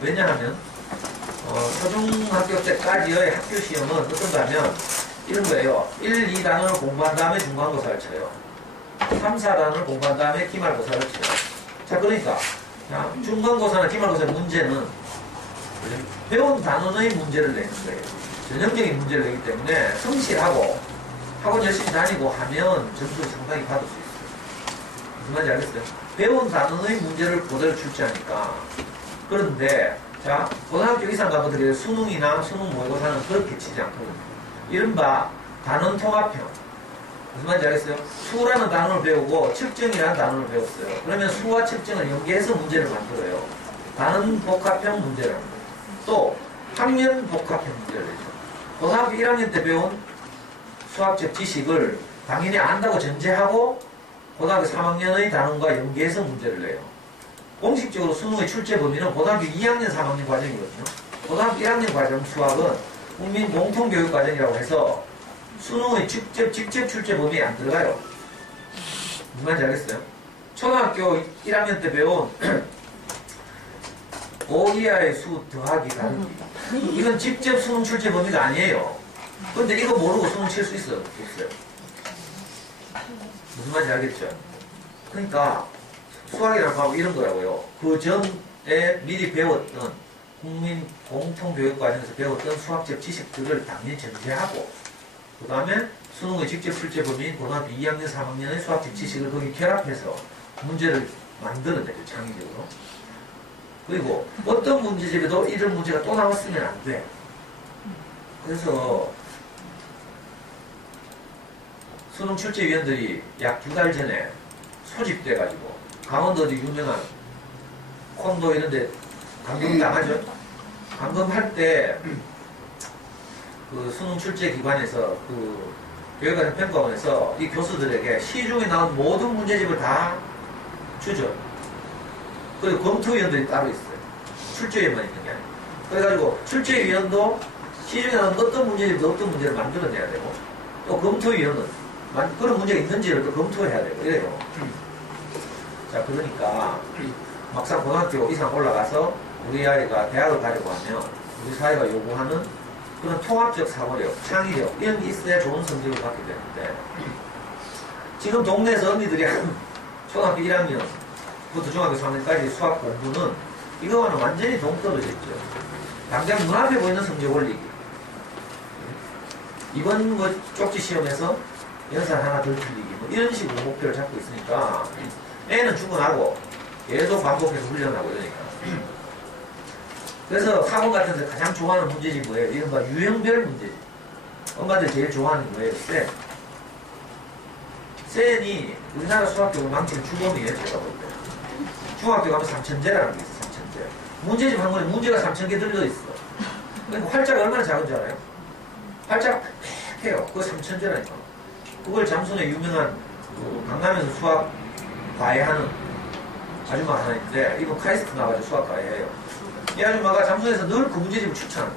왜냐하면 초중학교 때까지의 학교 시험은 어떤가 하면 이런 거예요. 1, 2단원을 공부한 다음에 중간고사를 쳐요. 3, 4단원을 공부한 다음에 기말고사를 쳐요. 자, 그러니까 중간고사나 기말고사 문제는 배운 단원의 문제를 내는 거예요. 전형적인 문제를 내기 때문에 성실하고 학원 열심히 다니고 하면 점수를 상당히 받을 수 있어요. 무슨 말인지 알겠어요? 배운 단원의 문제를 그대로 출제하니까. 그런데 자, 고등학교 이상 가보더라도 수능이나 수능 모의고사는 그렇게 치지 않거든요. 이른바 단원 통합형. 무슨 말인지 알겠어요? 수라는 단원을 배우고 측정이라는 단원을 배웠어요. 그러면 수와 측정을 연계해서 문제를 만들어요. 단원 복합형 문제를 합니다. 또 학년 복합형 문제를 내죠. 고등학교 1학년 때 배운 수학적 지식을 당연히 안다고 전제하고 고등학교 3학년의 단원과 연계해서 문제를 내요. 공식적으로 수능의 출제 범위는 고등학교 2학년 3학년 과정이거든요. 고등학교 1학년 과정 수학은 국민 공통교육 과정이라고 해서 수능의 직접 출제 범위에 안 들어가요. 무슨 말인지 알겠어요? 초등학교 1학년 때 배운 5 이하의 수 더하기 나누기 이건 직접 수능 출제 범위가 아니에요. 근데 이거 모르고 수능 칠 수 있어요? 없어요. 무슨 말인지 알겠죠? 그러니까 수학이라고 하고 이런 거라고요. 그 전에 미리 배웠던 국민 공통교육과정에서 배웠던 수학적 지식들을 당연히 전제하고 그 다음에 수능의 직접 출제 범위인 고등학교 2학년, 3학년의 수학적 지식을 거기 결합해서 문제를 만들어내죠. 창의적으로. 그리고 어떤 문제집에도 이런 문제가 또 나왔으면 안 돼. 그래서 수능 출제위원들이 약 2달 전에 소집돼가지고 강원도 어디 유명한 콘도 이런데 감금 당하죠. 감금할 때 그 수능 출제 기관에서 그 교육과정 평가원에서 이 교수들에게 시중에 나온 모든 문제집을 다 주죠. 그리고 검토위원들이 따로 있어요. 출제위원만 있는 게 아니고. 그래가지고 출제위원도 시중에 나온 어떤 문제집도 어떤 문제를 만들어내야 되고 또 검토위원은 그런 문제가 있는지를 또 검토해야 되고 이래요. 자, 그러니까 막상 고등학교 이상 올라가서 우리 아이가 대학을 가려고 하면 우리 사회가 요구하는 그런 통합적 사고력, 창의력 이런 게 있어야 좋은 성적을 받게 되는데 지금 동네에서 언니들이 한 초등학교 1학년부터 중학교 3학년까지 수학 공부는 이거와는 완전히 동떨어졌죠. 당장 눈앞에 보이는 성적 올리기. 이번 뭐 쪽지 시험에서 연산 하나 덜 틀리기 뭐 이런 식으로 목표를 잡고 있으니까 애는 충분하고 계속 반복해서 훈련하고 이러니까. 그래서 학원 같은 데 가장 좋아하는 문제지 뭐예요? 이른바 유형별 문제지. 엄마들 제일 좋아하는 거예요. 센이 우리나라 수학교를 망치는 주범이에요. 제가 볼 때. 중학교 가면 3천제라는 게 있어. 3천제. 문제집 한 권에 문제가 3,000개 들려있어. 그러니까 활자가 얼마나 작은 줄 알아요? 활자가 팩해요. 그거 3천제라니까. 그걸 잠순의 유명한 그 강남에서 수학 과외하는 아줌마 하나 있는데 이거 카이스트 나가지고 수학 과외해요. 이 아줌마가 잠순에서 늘 그 문제집을 추천한다.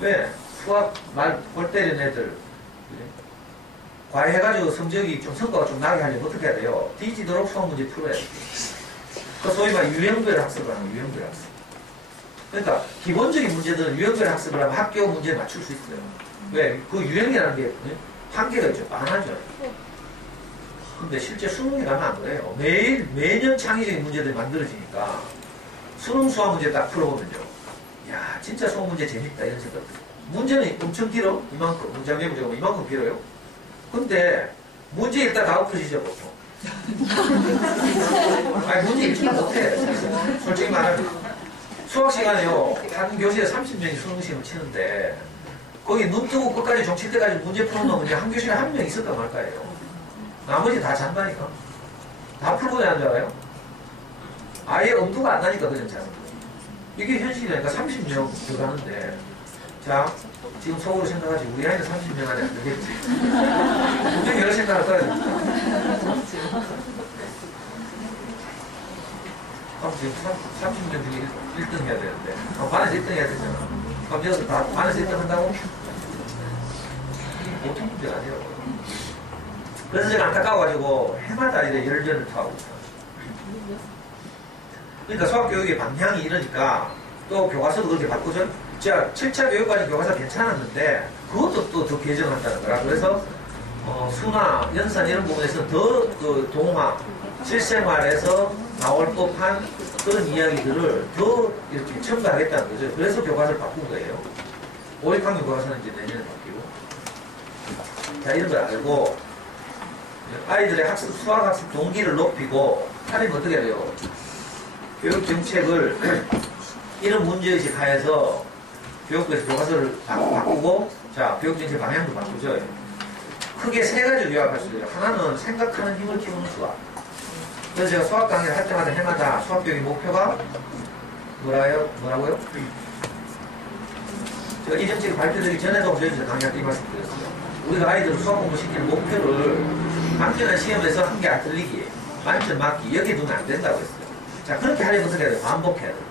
왜? 수학 말 골 때리는 애들 과외해가지고 성적이 좀 성과가 좀 나게 하려면 어떻게 해야 돼요? 뒤지도록 수학 문제 풀어야 돼요. 그 소위 말 유형별 학습을 하는 유형별 학습. 그러니까 기본적인 문제들은 유형별 학습을 하면 학교 문제에 맞출 수 있어요. 왜? 그 유형이라는 게 한계가 있죠. 많아져요. 근데 실제 수능에 가면 안 그래요. 매년 창의적인 문제들이 만들어지니까 수능 수학 문제 딱 풀어보면요. 야, 진짜 수학 문제 재밌다 이런 생각 들어요. 문제는 엄청 길어. 이만큼. 문장의 문제가 이만큼 길어요. 근데 문제 읽다 다 엎어지죠 보통. 아니 문제 읽지도 못해. 솔직히 말하면 수학 시간에요. 한 교실에 30명이 수능시험을 치는데 거기 눈 뜨고 끝까지 종칠 때까지 문제 풀어놓으면 한 교실에 한 명 있을까 말까예요. 나머지 다 잔다니까. 다 풀고 자는 줄 알아요? 아예 엄두가 안 나니까 그냥 자는 거예요. 이게 현실이니까 30명 들어가는데 자 지금 속으로 생각하지 우리 아이는 30명 안에 안 되겠지. 분명히 여러 생각을 떠야 됩니다. 그럼 지금 30명 중에 1등 해야 되는데 반에서 1등 해야 되잖아. 그럼 여기서 다 반에서 1등 한다고? 이게 보통 문제가 아니라고. 그래서 제가 안타까워가지고 해마다 이래 열전을 토하고 있어요. 그러니까 수학교육의 방향이 이러니까 또 교과서도 그렇게 바꾸죠. 자, 7차 교육까지 교과서 괜찮았는데 그것도 또 더 개정한다는 거라. 그래서 수나 연산 이런 부분에서 더 그 동화, 실생활에서 나올 법한 그런 이야기들을 더 이렇게 첨가하겠다는 거죠. 그래서 교과서를 바꾼 거예요. 5, 6학년 교과서는 이제 내년에 바뀌고. 자, 이런 걸 알고 아이들의 학습, 수학 학습 동기를 높이고 하려면 어떻게 해야 돼요? 교육 정책을 이런 문제의식 하에서 교육부에서 교과서를 바꾸고 자 교육정책 방향도 바꾸죠. 크게 세 가지로 요약할 수 있어요. 하나는 생각하는 힘을 키우는 수학. 그래서 제가 수학 강의를 할 때마다 해마다 수학교육의 목표가 뭐라고요? 제가 이 정책이 발표되기 전에도 저희들 강의할 때 이 말씀 드렸어요. 우리가 아이들을 수학 공부 시키는 목표를 당연한 시험에서 한 개 안 틀리기, 만점 맞기 여기에 두면 안 된다고 했어요. 자 그렇게 하려면 어떻게 해야 돼요? 반복해야 돼요.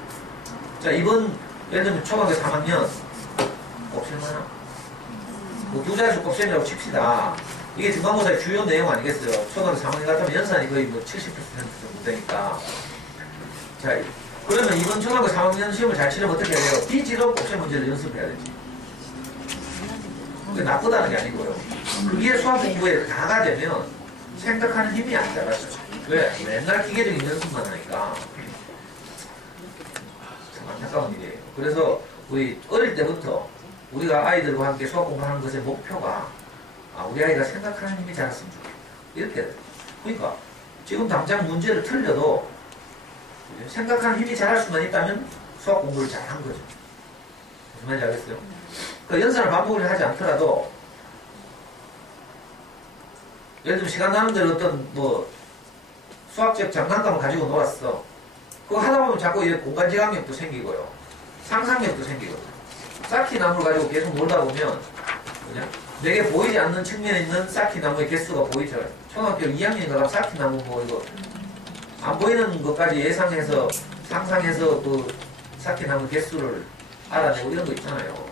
자 이번 예를 들면 초등학교 3학년 곱셈하나? 뭐 두 자릿수 곱셈이라고 칩시다. 이게 중간고사의 주요 내용 아니겠어요? 초등학교 3학년 같으면 연산이 거의 뭐 70% 정도 되니까. 자 그러면 이번 초등학교 3학년 시험을 잘 치려면 어떻게 해야 돼요? 비지로 곱셈 문제를 연습해야 되지. 그게 나쁘다는 게 아니고요. 그게 수학 공부에 다가 되면 생각하는 힘이 안 자라죠. 왜? 맨날 기계적인 연습만 하니까. 참 안타까운 일이에요. 그래서 우리 어릴 때부터 우리가 아이들과 함께 수학 공부하는 것의 목표가 우리 아이가 생각하는 힘이 자랐으면 좋겠다. 이렇게 돼요. 그러니까 지금 당장 문제를 틀려도 생각하는 힘이 자랄 수만 있다면 수학 공부를 잘한 거죠. 무슨 말인지 알겠어요? 그러니까 연산을 반복을 하지 않더라도 예를 들면 시간 나는 대로 어떤 뭐 수학적 장난감을 가지고 놀았어. 그거 하다 보면 자꾸 공간지각력도 생기고요. 상상력도 생기거든요. 쌓기 나무를 가지고 계속 놀다 보면 내게 보이지 않는 측면에 있는 쌓기 나무의 개수가 보이죠. 초등학교 2학년인가 가면 쌓기 나무 뭐 이거 안 보이는 것까지 예상해서 상상해서 그 쌓기 나무 개수를 알아내고 이런 거 있잖아요.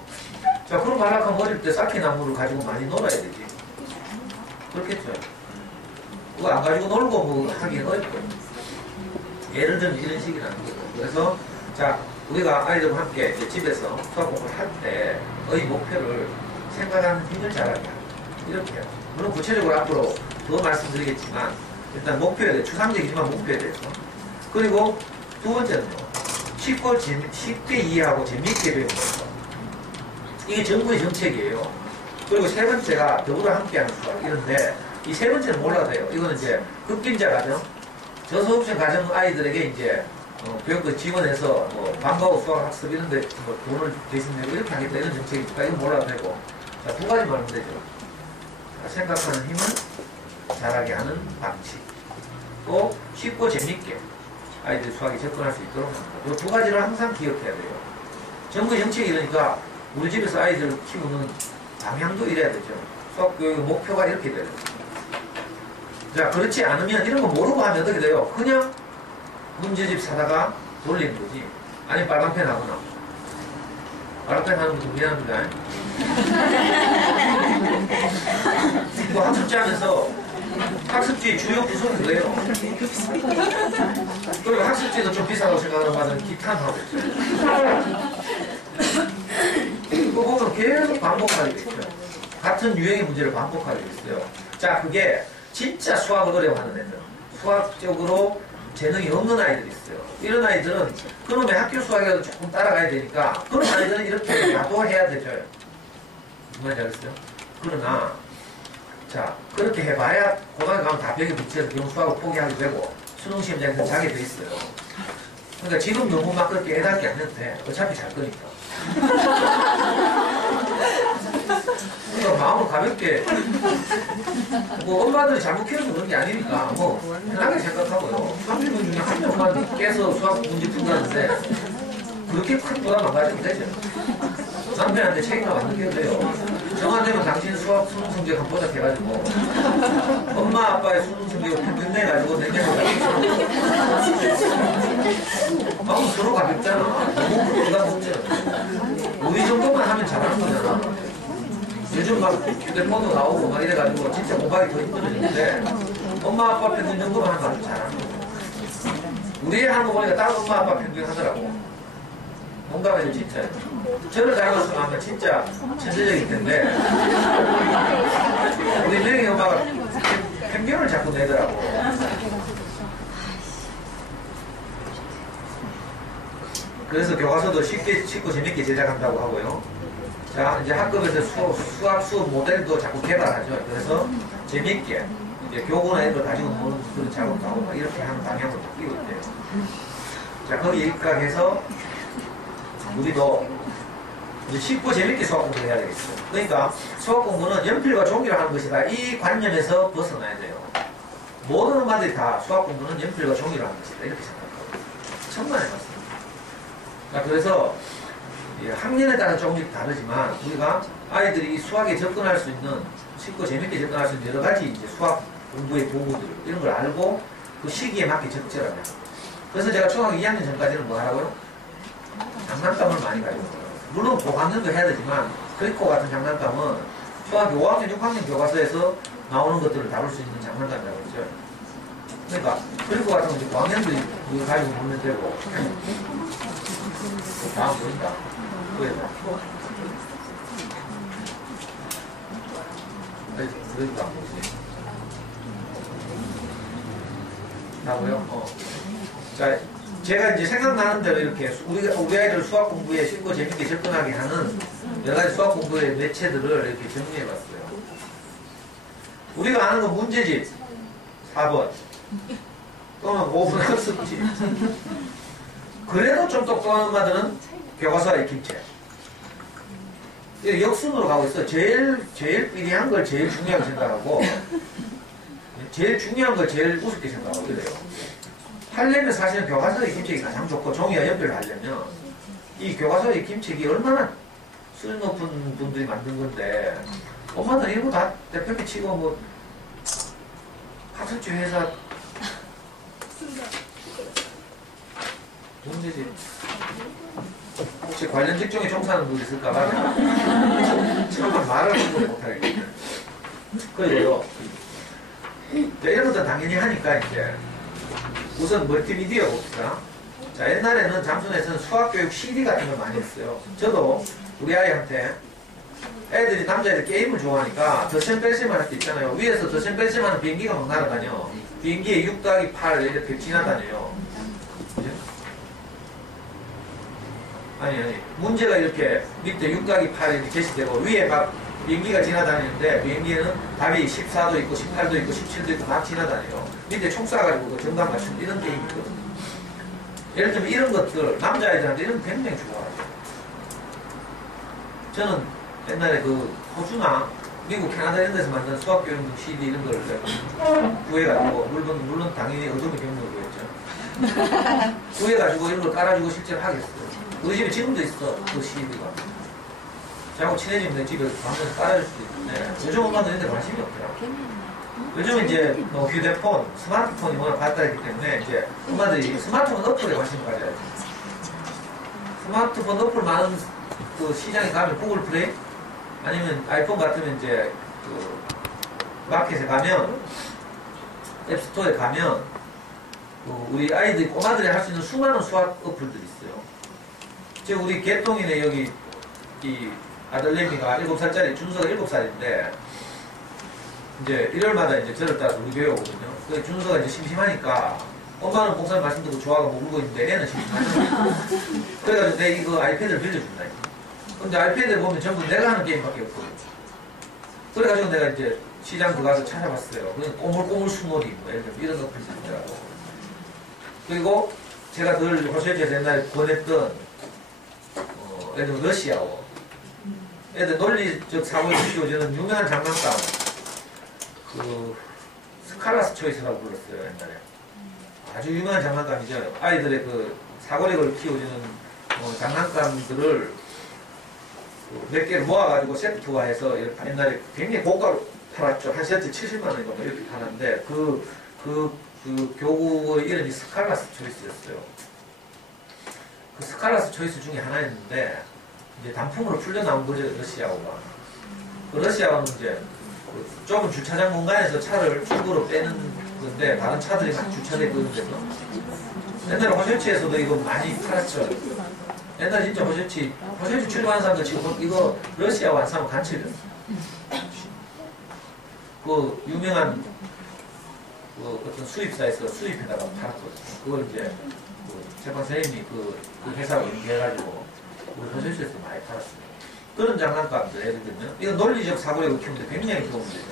자 그런 말하면 어릴 때 쌓기 나무를 가지고 많이 놀아야 되지. 그렇겠죠. 그거 안 가지고 놀고 뭐 하긴 어렵고. 예를 들면 이런 식이라는 거죠. 그래서 자 우리가 아이들과 함께 이제 집에서 수학 공부를 할 때의 목표를 생각하는 힘을 잘하게 하고 이렇게 해요. 물론 구체적으로 앞으로 더 말씀드리겠지만 일단 목표에 대해 추상적이지만 목표에 대해서 그리고 두 번째는요. 쉽게 이해하고 재미있게 배우는 거. 이게 정부의 정책이에요. 그리고 세 번째가 더불어 함께하는 수학 이런데 이 세 번째는 몰라도 돼요. 이거는 이제 급빈자 가정, 저소득층 가정 아이들에게 이제 교육을 지원해서 뭐 방과후 수학 학습 이런 데 뭐 돈을 대신 내고 이렇게 하겠다 이런 정책이니까 이건 몰라도 되고 자, 두 가지 말하면 되죠. 자, 생각하는 힘을 잘하게 하는 방식 또 쉽고 재밌게 아이들이 수학에 접근할 수 있도록 합니다. 이 두 가지를 항상 기억해야 돼요. 정부의 정책이 이러니까 우리 집에서 아이들을 키우는 방향도 이래야 되죠. 수학 교육의 목표가 이렇게 돼요. 자, 그렇지 않으면 이런 거 모르고 하면 어떻게 돼요? 그냥 문제집 사다가 돌리는 거지. 아니 빨간펜 하거나. 빨간펜 하는 것도 미안합니다. 또 학습지 하면서 학습지 주요 구성이 그래요. 그리고 학습지도 좀 비싸다고 생각하는 말은 기탄하고 있어요. 그거 보면 계속 반복하게 돼 있어요. 같은 유형의 문제를 반복하게 돼 있어요. 자, 그게 진짜 수학을 어려워하는 애들, 수학적으로 재능이 없는 아이들이 있어요. 이런 아이들은 그놈의 학교 수학이라도 조금 따라가야 되니까 그런 아이들은 이렇게 야도해야 되죠. 정말 잘했어요. 그러나 자, 그렇게 해봐야 고등학교 가면 다 벽에 붙여서 경우 수학을 포기하게 되고 수능 시험장에서 자게 돼 있어요. 그러니까 지금 너무 막 그렇게 애답게 안 해도 돼. 어차피 잘 거니까. 그러니까 마음을 가볍게 뭐 엄마들이 잘못 키워서 그런 게 아니니까 뭐 편하게 생각하고요. 30분 중에 한 명만 깨서 수학 문제 푼다는데 그렇게 큰 부담 안 가지면 되죠. 남편한테 책임감 안 느껴도 돼요. 정한 되면 당신 수학 수능 성적 한번 보자 해가지고 엄마 아빠의 수능 성적을 평균내가지고 내년에 마음 서로 가볍잖아. 너무 부담 없잖아. 우리 정도만 하면 잘하는 거잖아. 요즘 막 휴대폰도 나오고 막 이래가지고 진짜 공부하기 더 힘들어지는데 엄마 아빠 평균 정도만 하면 아주 잘하는 거예요. 우리 하는 거 보니까 다른 엄마 아빠 평균 하더라고. 공감해요 진짜. 저를 닮았으면 아마 진짜 천재적일 텐데 우리 명희 엄마가 평균을 자꾸 내더라고. 그래서 교과서도 쉽고 재밌게 제작한다고 하고요. 자, 이제 학급에서 수학 수업 모델도 자꾸 개발하죠. 그래서 재밌게 이제 교구나 이런 거 가지고 노는 그런 작업도 하고 막 이렇게 하는 방향으로 바뀌고 있대요. 자, 거기 입각해서 우리도 이제 쉽고 재밌게 수학 공부를 해야 되겠어요. 그러니까 수학 공부는 연필과 종이로 하는 것이다. 이 관념에서 벗어나야 돼요. 모든 엄마들이 다 수학 공부는 연필과 종이로 하는 것이다. 이렇게 생각하고 정말 해봤습니다. 자, 그래서 학년에 따라 조금씩 다르지만 우리가 아이들이 수학에 접근할 수 있는 쉽고 재밌게 접근할 수 있는 여러 가지 이제 수학 공부의 도구들 이런 걸 알고 그 시기에 맞게 적절하게 하고 그래서 제가 초등학교 2학년 전까지는 뭐 하라고요? 장난감을 많이 가지고 있어요. 물론 고학년도 해야 되지만 크리코 같은 장난감은 초등학교 5학년, 6학년 교과서에서 나오는 것들을 다룰 수 있는 장난감이라고 그러죠. 그러니까 크리코 같은 건 이제 고학년들이 가지고 놀면 되고 다음 보인다. 그래서 그러니까 나고요. 자, 제가 이제 생각나는 대로 이렇게 우리 아이들 수학 공부에 쉽고 재밌게 접근하게 하는 여러 가지 수학 공부의 매체들을 이렇게 정리해봤어요. 우리가 아는 건 문제집 4번 또는 5분 학습지. 그래도 좀 똑똑한 엄마들은 교과서의 김책. 역순으로 가고 있어. 제일 삐리한 걸 제일 중요하게 생각하고 제일 중요한 걸 제일 우습게 생각하고 그래요. 하려면 사실은 교과서의 김책이 가장 좋고 종이와 연필을 하려면 이 교과서의 김책이 얼마나 수준 높은 분들이 만든 건데 엄마는 이거 다 대표기 치고 뭐 학습지 회사 문제지. 혹시 관련 직종에 종사하는 분 있을까봐 정말 말을 못하겠네. 그리고요. 이런 것도 당연히 하니까 이제 우선 멀티미디어 봅시다. 자, 옛날에는 장순에서는 수학교육 CD 같은 걸 많이 했어요. 저도 우리 아이한테 애들이 남자애들 게임을 좋아하니까 더셈 뺄셈 할 때 있잖아요. 위에서 더셈 뺄셈 하는 비행기가 막 날아다녀. 비행기에 6-8 이렇게 지나다녀요. 그죠? 아니 문제가 이렇게 밑에 6-8 이렇게 제시되고 위에 막 비행기가 지나다니는데 비행기에는 답이 14도 있고 18도 있고 17도 있고 막 지나다녀요. 밑에 총 쏴가지고 그 정답 맞추는 이런 게임이 있거든요. 예를 들면 이런 것들 남자애들한테 이런 거 굉장히 좋아하죠. 저는 옛날에 그 호주나 미국 캐나다 이런 데서 만든 수학교육용 CD 이런 걸 구해가지고 물론 당연히 어둠의 경로를 구했죠. 구해가지고 이런 걸 깔아주고 실제로 하겠어요. 우리 집에 지금도 있어 그 CD가. 저하고 친해지면 내 집에 방에서 깔아줄 수도 있는데 요즘 엄마는 이런 데 관심이 없더라고. 요즘 이제 뭐 휴대폰, 스마트폰이 워낙 발달했기 때문에 이제 엄마들이 스마트폰 어플에 관심을 가져야지. 스마트폰 어플 많은 그 시장에 가면 구글 플레이 아니면 아이폰 같으면 이제 그 마켓에 가면 앱스토어에 가면 그 우리 아이들이 꼬마들이 할 수 있는 수많은 수학 어플들이 있어요. 지금 우리 개똥이네 여기 이 아들내미가 7살짜리 준서가 7살인데 이제 일요일마다 이제 저를 따라서 우리 교회 오거든요. 그 준서가 이제 심심하니까 엄마는 목사님 말씀 듣고 좋아하고 뭐 울고 있는데 애는 심심하잖아. 그래가지고 내 이거 아이패드를 빌려준다. 근데 아이패드에 보면 전부 내가 하는 게임밖에 없거든. 그래가지고 내가 이제 시장 들어가서 찾아봤어요. 그냥 꼬물꼬물 수놀이 뭐 예를 들면 이런 것들이 있더라고. 그리고 제가 늘 호세지에서 옛날에 권했던 예를 들면 러시아어 애들 논리적 사고를 키워주는 유명한 장난감 그 스칼라스 초이스라고 불렀어요. 옛날에 아주 유명한 장난감이죠. 아이들의 그 사고력을 키워주는 장난감들을 몇 개를 모아가지고 세트화해서 옛날에 굉장히 고가로 팔았죠. 한 세트 70만 원인가 뭐 이렇게 팔았는데 그 교구의 이름이 스칼라스 초이스였어요. 그 스칼라스 초이스 중에 하나였는데 이제 단품으로 풀려 나온 거죠. 러시아어가. 그 러시아어는 이제 그 좁은 주차장 공간에서 차를 출구로 빼는 건데 다른 차들이 막 주차되고 있는 데서 옛날에 호셔츠에서도 이거 많이 팔았죠. 옛날 진짜 호셔츠 출고하는 사람들 지금 이거 러시아어 안 사면 간첩이었어. 그 유명한 그 어떤 수입사에서 수입해다가 팔았거든요. 그걸 이제 그 재판 선생님이 그 회사로 연계해가지고 우리 호셔츠에서 많이 팔았어요. 그런 장난감들 예를 들면 이거 논리적 사고력을 키우는데 굉장히 도움이 되죠.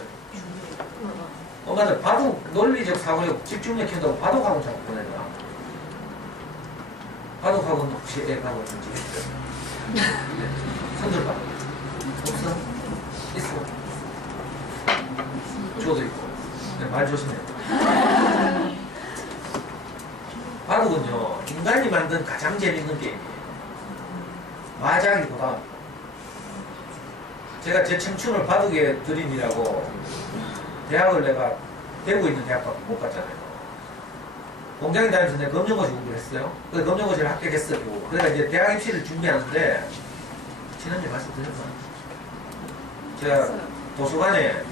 엄마들 바둑 논리적 사고력 집중력 키운다고 바둑학원 자꾸 보내더라. 바둑학원 혹시 애하고 있는지 있어요? 네. 손들봐. 없어? 있어. 저도 있고. 네, 말 조심해요. 바둑은요 인간이 만든 가장 재밌는 게임이에요. 마장이보다 제가 제 청춘을 바둑에 들이니라고 대학을 내가 대구에 있는 대학밖에 못 갔잖아요. 공장에 다니면서 내가 검정고시 공부를 했어요. 그래서 검정고시를 합격했어요. 그러니까 이제 대학 입시를 준비하는데 지난주에 말씀드렸나? 제가 도서관에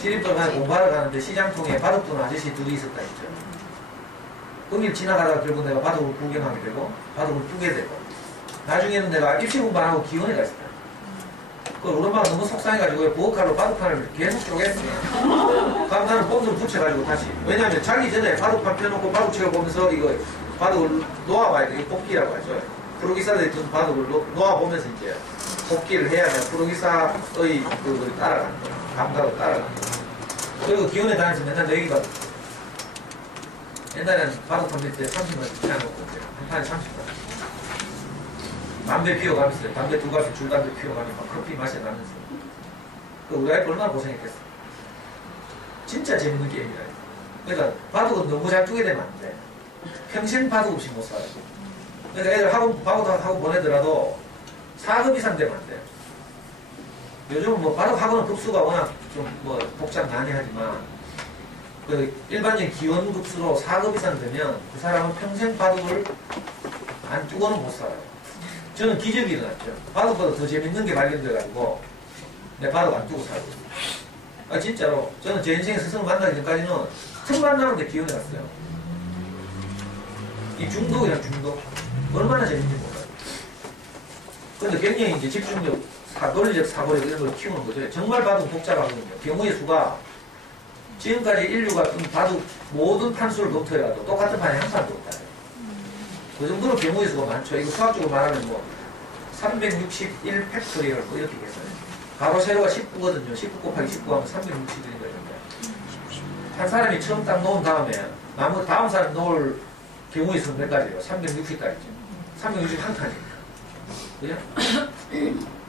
시립도서관에 공부하러 가는데 시장통에 바둑 두는 아저씨 둘이 있었다 했죠. 거길 지나가다가 결국 내가 바둑을 구경하게 되고 바둑을 두게 되고 나중에는 내가 입시 공부 안 하고 기원에 갔어요. 그 우리 엄마가 너무 속상해가지고 부엌칼로 바둑판을 계속 쪼갰어요. 그럼 나는 본드를 붙여가지고 다시. 왜냐하면 자기 전에 바둑판 펴놓고 바둑책을 보면서 이거 바둑을 놓아봐야 돼. 이거 뽑기라고 하죠. 프로기사들이 든 바둑을 놓아보면서 이제 뽑기를 해야 돼. 프로기사의 그걸 따라가는 거야. 감각을 따라가는 거야. 그리고 기원에 다니면서 맨날 내 얘기가 옛날에는 바둑판 밑에 30만 피워놓고 한 판에 30만. 담배 피워가면서 담배 두 가지 줄담배 피워가면서 막 커피 마셔가면서 그 우리 아이가 얼마나 고생했겠어. 진짜 재밌는 게임이라. 그러니까 바둑은 너무 잘 두게 되면 안 돼. 평생 바둑 없이 못 살아. 그러니까 애들 학원 바둑하고 보내더라도 4급 이상 되면 안 돼. 요즘은 뭐 바둑 학원은 급수가 워낙 좀 뭐 복잡 많이 하지만 그 일반적인 기원 급수로 4급 이상 되면 그 사람은 평생 바둑을 안 두고는 못 살아요. 저는 기적이 일어났죠. 바둑보다 더 재밌는 게 발견돼가지고 내 바둑 안 두고 살고 있어요. 아 진짜로 저는 제 인생에 스승을 만나기 전까지는 틈 만나는데 기원해 갔어요. 이 중독이랑 중독. 얼마나 재밌는지 몰라요. 근데 굉장히 이제 집중력, 논리적 사고력 이런 걸 키우는 거죠. 정말 바둑 복잡하거든요. 경우의 수가 지금까지 인류가 바둑 모든 판수를 검토해가도 똑같은 판이 한 판도 없다. 그 정도로 경우의 수가 많죠. 이거 수학적으로 말하면 뭐 361 팩토리얼 뭐 이렇게 계산해요. 가로 세로가 19거든요. 19 곱하기 19 하면 361인 거예요. 한 사람이 처음 딱 놓은 다음에 다음 사람 놓을 경우의 수는 몇 가지예요? 360까지죠. 361칸이니까. 그죠?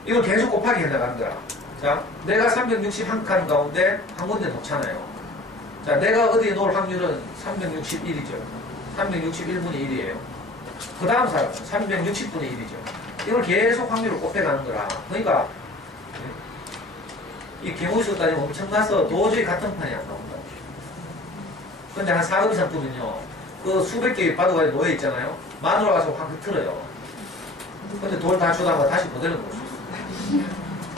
이걸 계속 곱하기 해나가는 거야. 자, 내가 361칸 가운데 한 군데 놓잖아요. 자, 내가 어디에 놓을 확률은 361이죠. 361분의 1이에요. 그 다음 사람은 360분의 1이죠. 이걸 계속 확률을 곱해가는 거라. 그러니까 이 경우수 따지면 엄청나서 도저히 같은 판이 안 나온다. 근데 한 4급 이상 뜨면요. 그 수백 개의 바둑알이 놓여있잖아요. 마누라 가서 확 흐트러요. 근데 돌 다 주다가 다시 그대로 놓을 수 있어요.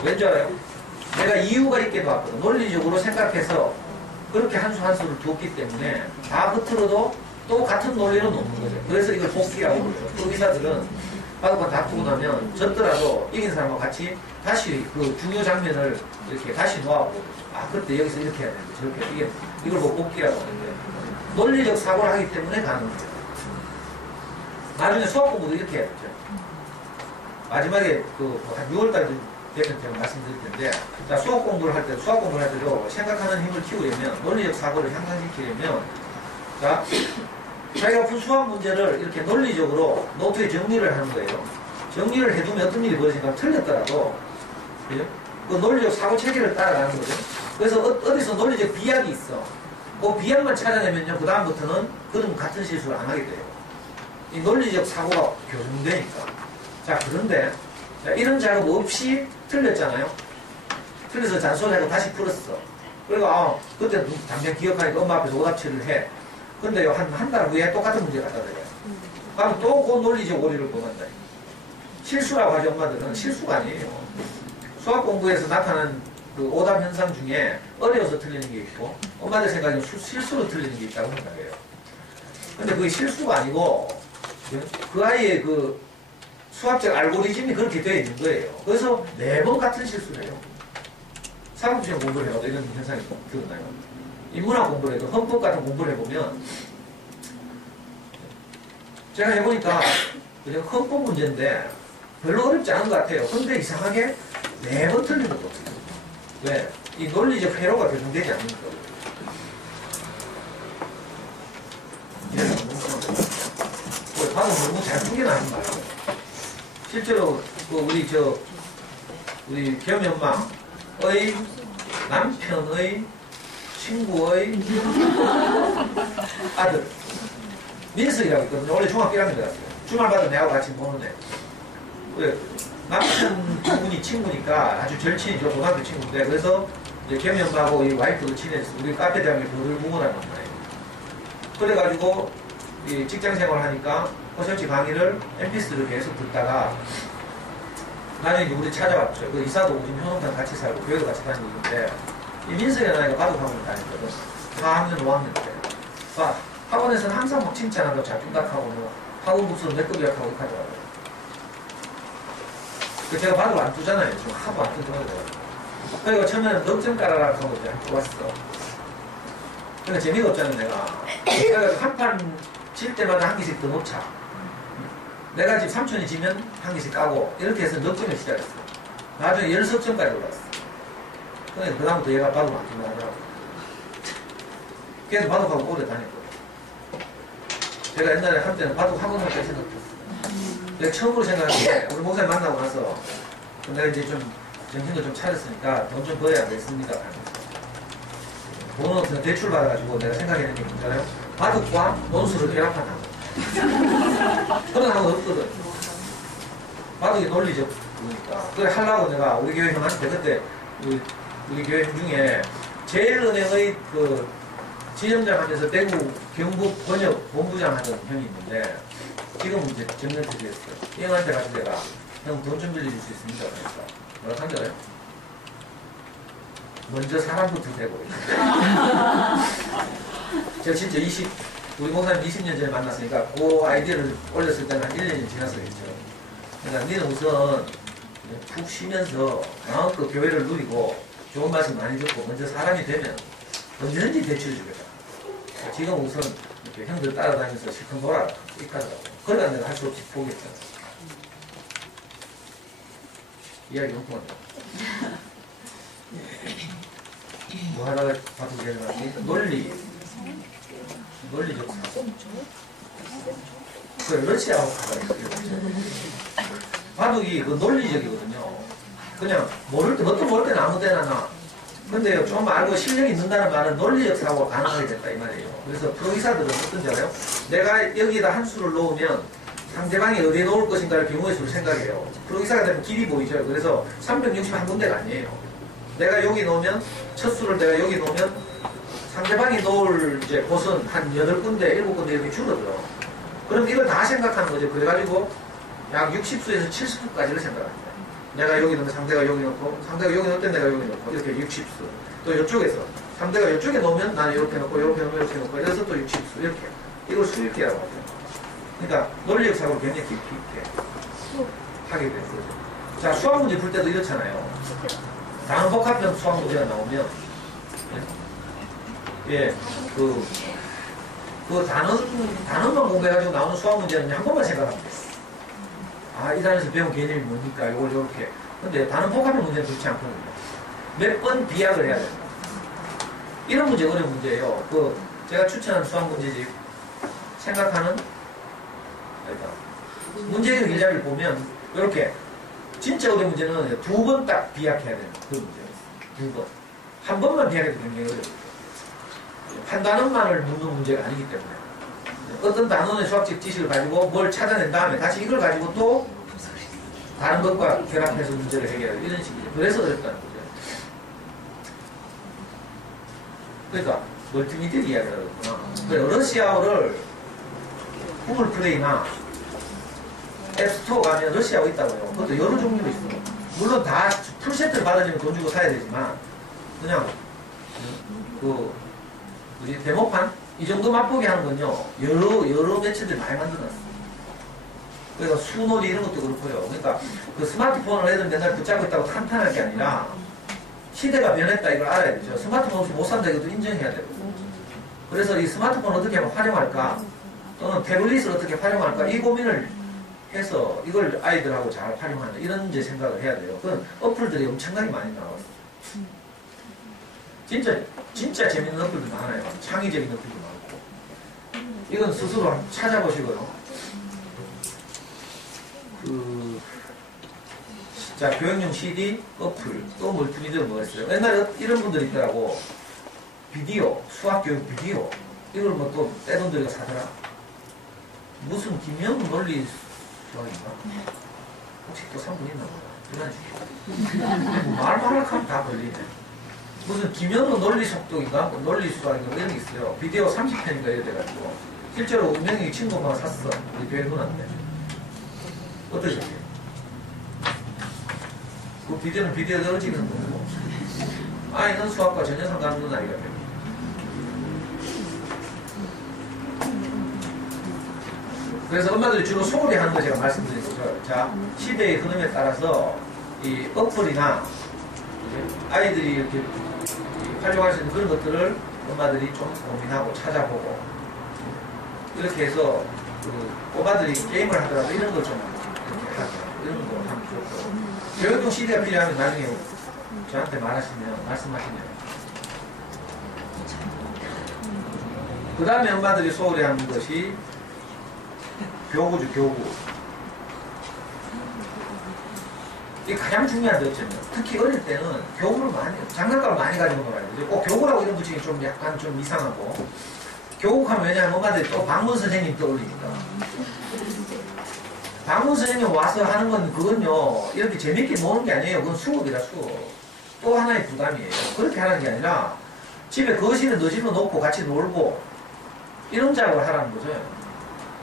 왠지 알아요? 내가 이유가 있게 놨거든. 논리적으로 생각해서 그렇게 한 수 한 수를 두었기 때문에 다 흐트러도 또 같은 논리로 놓는 거죠. 그래서 이걸 복귀라고 그러죠. 그 의사들은 바둑판 다투고 나면 졌더라도 이긴 사람과 같이 다시 그 중요 장면을 이렇게 다시 놓아보고, 아, 그때 여기서 이렇게 해야 되는데, 저렇게, 이걸 뭐 복귀라고 하는데, 논리적 사고를 하기 때문에 가능해요. 나중에 수학 공부도 이렇게 해야죠. 마지막에 한 6월달 되면 제가 말씀드릴 텐데, 자, 수학 공부를 할 때도 생각하는 힘을 키우려면, 논리적 사고를 향상시키려면, 자, 자기가 푼 수학 문제를 이렇게 논리적으로 노트에 정리를 하는 거예요. 정리를 해두면 어떤 일이 벌어지니까 틀렸더라도, 그죠? 그 논리적 사고 체계를 따라가는 거죠. 그래서 어디서 논리적 비약이 있어. 그 비약만 찾아내면요, 그다음부터는 그런 같은 실수를 안 하게 돼요. 이 논리적 사고가 교정되니까. 자, 그런데, 자, 이런 작업 없이 틀렸잖아요. 틀려서 잔소리하고 다시 풀었어. 그리고, 그때 당장 기억하니까 엄마 앞에서 오답치를 해. 근데요, 한 달 후에 똑같은 문제 갖다 드려요. 그럼 또 그 논리적 오류를 범한다. 실수라고 하죠, 엄마들은. 실수가 아니에요. 수학 공부에서 나타난 그 오답 현상 중에 어려워서 틀리는 게 있고, 엄마들 생각에는 실수로 틀리는 게 있다고 생각해요. 근데 그게 실수가 아니고, 그 아이의 그 수학적 알고리즘이 그렇게 되어 있는 거예요. 그래서 매번 같은 실수를 해요. 사법시험 공부를 해봐도 이런 현상이 드러나요. 인문학 공부를 해도 헌법 같은 공부를 해보면, 제가 해보니까 그냥 헌법 문제인데 별로 어렵지 않은 것 같아요. 근데 이상하게 매번 틀린 것도 없어요. 왜? 이 논리적 회로가 교정되지 않는 거거든요. 방금 너무 잘 풀겨나는 거예요. 실제로 우리 겸연망의 남편의 친구의 아들 민석이라고 있거든요. 원래 중학교 1학년 들었어요. 주말마다 내하고 같이 노는데 남편 두 분이 친구니까 아주 절친이죠. 고등학교 친구인데 그래서 이제 겸연하고 이 와이프도 친해서 우리 카페 대학에 보들보들하는 거예요. 그래가지고 이 직장생활을 하니까 허설치 강의를 mp3를 계속 듣다가 나중에 우리 찾아왔죠. 그 이사도 지금 효동탄 같이 살고 교회도 같이 다니고 있는데 이 민석이라는 아이가 바둑학원을 다녔거든. 4학년, 5학년 때. 학원에서는 항상 막 칭찬하고 자중각하고 뭐 학원 복수로 몇 급이라고 하고 이렇게 하더라고요. 제가 바둑을 안 두잖아요. 지금 하도 안 두더라고요. 그리고 처음에는 넉 점 깔아라 하고 이제 좋았어. 그러니까 재미가 없잖아요, 내가. 그래서 한 판 질 때마다 한 개씩 더 놓자. 내가 지금 삼촌이 지면 한 개씩 까고 이렇게 해서 넉 점에 시작했어. 나중에 16점까지 올랐어. 그러니까 그다음부터 얘가 바둑 안 두고 하더라고요. 걔도 바둑하고 오래 다녔거든. 제가 옛날에 한때는 바둑 학원 갈 생각했어요. 내가 처음으로 생각한 게 우리 목사님 만나고 나서 내가 이제 좀 정신도 좀 차렸으니까 돈 좀 벌어야 되겠습니다. 돈은 그냥 대출 받아가지고 내가 생각했는 게 뭔지 알아요? 바둑과 논술을 결합하는 거. 그런 학원 없거든. 바둑이 논리적 거니까. 그걸 하려고 내가 우리 교회 형한테 그때 우리 교회 형 중에 제일은행의 그 지점장 하면서 대구 경북 번역 본부장 하던 형이 있는데 지금은 이제 정년 퇴직했어요. 이 형한테 가서 내가 형 돈 좀 빌려줄 수 있습니까? 그러니까 뭐라고 한 줄 알아요? 먼저 사람부터 되고 제가 진짜 우리 목사님 20년 전에 만났으니까 그 아이디어를 올렸을 때는 한 1년이 지났었겠죠. 그러니까 니는 우선 푹 쉬면서 그 교회를 누리고 좋은 말씀 많이 듣고 먼저 사람이 되면 언제든지 대출해주겠다. 지금 우선 이렇게 형들 따라다니면서 실컷 놀아라. 이까더라고. 그러다 내가 할 수 없이 포기했잖아. 이야기 엉뚱하네. 뭐 하다가 바둑 얘기하니? 논리적 사고. 그 러시아하고 가까이 바둑이 그 논리적이거든요. 그냥 모를 때, 뭣도 모를 때는 아무 때나 나. 근데 좀 알고 실력이 있는다는 말은 논리적 사고가 가능하게 됐다 이 말이에요. 그래서 프로기사들은 어떤지 알아요? 내가 여기다 한 수를 놓으면 상대방이 어디에 놓을 것인가를 경우의 수를 생각해요. 프로기사가 되면 길이 보이죠. 그래서 361군데가 아니에요. 내가 여기 놓으면 첫 수를 내가 여기 놓으면 상대방이 놓을 이제 곳은 한 8군데, 7군데 이렇게 줄어들어. 그럼 이걸 다 생각하는 거죠. 그래가지고 약 60수에서 70수까지를 생각합니다. 내가 여기 놓으면 상대가 여기 놓고, 상대가 여기 놓을 때 내가 여기 놓고, 이렇게 60수. 또 이쪽에서 상대가 이쪽에 놓으면 나는 이렇게 놓고, 이렇게 놓고, 이렇게 놓고, 이래서 또 60수. 이렇게. 이걸 수익기라고 하죠. 그러니까 논리적 사고를 굉장히 깊이 있게 하게 되는 거죠. 자, 수학 문제 풀 때도 이렇잖아요. 단어 복합형 수학 문제가 나오면, 예, 단어만 공부해가지고 나오는 수학 문제는 한 번만 생각하면 돼요. 아, 이 단어에서 배운 개념이 뭡니까? 이걸 이렇게. 근데 단어 복합형 문제는 그렇지 않거든요. 몇 번 비약을 해야 됩니다. 이런 문제 어려운 문제예요. 제가 추천한 수학 문제집 생각하는 문제의 일자리를 보면 이렇게 진짜 어려운 문제는 2번 딱 비약해야 되는 그 문제예요. 2번. 한 번만 비약해도 굉장히 어려워요. 한 단어만을 묻는 문제가 아니기 때문에 어떤 단어의 수학적 지식을 가지고 뭘 찾아낸 다음에 다시 이걸 가지고 또 다른 것과 결합해서 문제를 해결하는 이런 식이죠. 그래서 어렵다는 거죠. 그러니까 멀티미디어 이야기를 하겠구나. 그래서 러시아어를 구글 플레이나 앱스토어 가면 러시아어 있다고요. 그것도 여러 종류로 있어. 물론 다 풀세트를 받아주면 돈 주고 사야 되지만 그냥 우리 데모판 이 정도 맛보게 하는 건요 여러 매체들이 많이 만들어놨어요. 그래서 수놀이 이런 것도 그렇고요. 그러니까 그 스마트폰을 애들 맨날 붙잡고 있다고 탄탄할 게 아니라 시대가 변했다 이걸 알아야 되죠. 스마트폰 없이 못 산다 이것도 인정해야 되고. 그래서 이 스마트폰 어떻게 하면 활용할까 또는 태블릿을 어떻게 활용할까 이 고민을 해서 이걸 아이들하고 잘 활용하는 이런 이제 생각을 해야 돼요. 그건 어플들이 엄청나게 많이 나왔어요. 진짜 재밌는 어플도 많아요. 창의적인 어플도 많고. 이건 스스로 한번 찾아보시고요. 자, 교육용 CD, 어플, 또 멀티미디어 뭐가 있어요? 옛날에 이런 분들이 있더라고. 비디오, 수학교육 비디오. 이걸 뭐 또 떼돈 들여 사더라. 무슨 김영우 논리 수학인가? 혹시 또 상분 있나 보다. 그런 식으로. 말만 하면 다 걸리네. 무슨 김현우 논리 속독인가? 논리 수학인가? 이런 게 있어요. 비디오 30편인가 이래 돼가지고. 실제로 운명이 친구가 샀어. 우리 교회 누나인데. 어떠셨어요? 그 비디오는 비디오대로 찍는 거고. 아이는 수학과 전혀 상관없는 아이가 돼요. 그래서 엄마들이 주로 소홀히 하는 거 제가 말씀드린 거죠. 자, 시대의 흐름에 따라서 이 어플이나 아이들이 이렇게 활용할 수 있는 그런 것들을 엄마들이 좀 고민하고 찾아보고 이렇게 해서 꼬마들이 게임을 하더라도 이런 걸 좀 이렇게 하죠. 이런 거 하면 좋고. 교육용 CD가 필요하면 나중에 저한테 말씀하시면. 그 다음에 엄마들이 소홀히 하는 것이 교구죠, 교구. 이게 가장 중요한 점이에요. 특히 어릴 때는 교구를 장난감을 많이 가지고 놀아야 돼요. 꼭 교구라고 이름 붙이기 좀 약간 좀 이상하고. 교육하면 왜냐하면 엄마들이 또 방문 선생님 떠올리니까. 방문 선생님 와서 하는 건 그건요, 이렇게 재밌게 노는 게 아니에요. 그건 수업이라 수업. 또 하나의 부담이에요. 그렇게 하는 게 아니라 집에 거실에 너집어 놓고 같이 놀고 이런 작업을 하라는 거죠.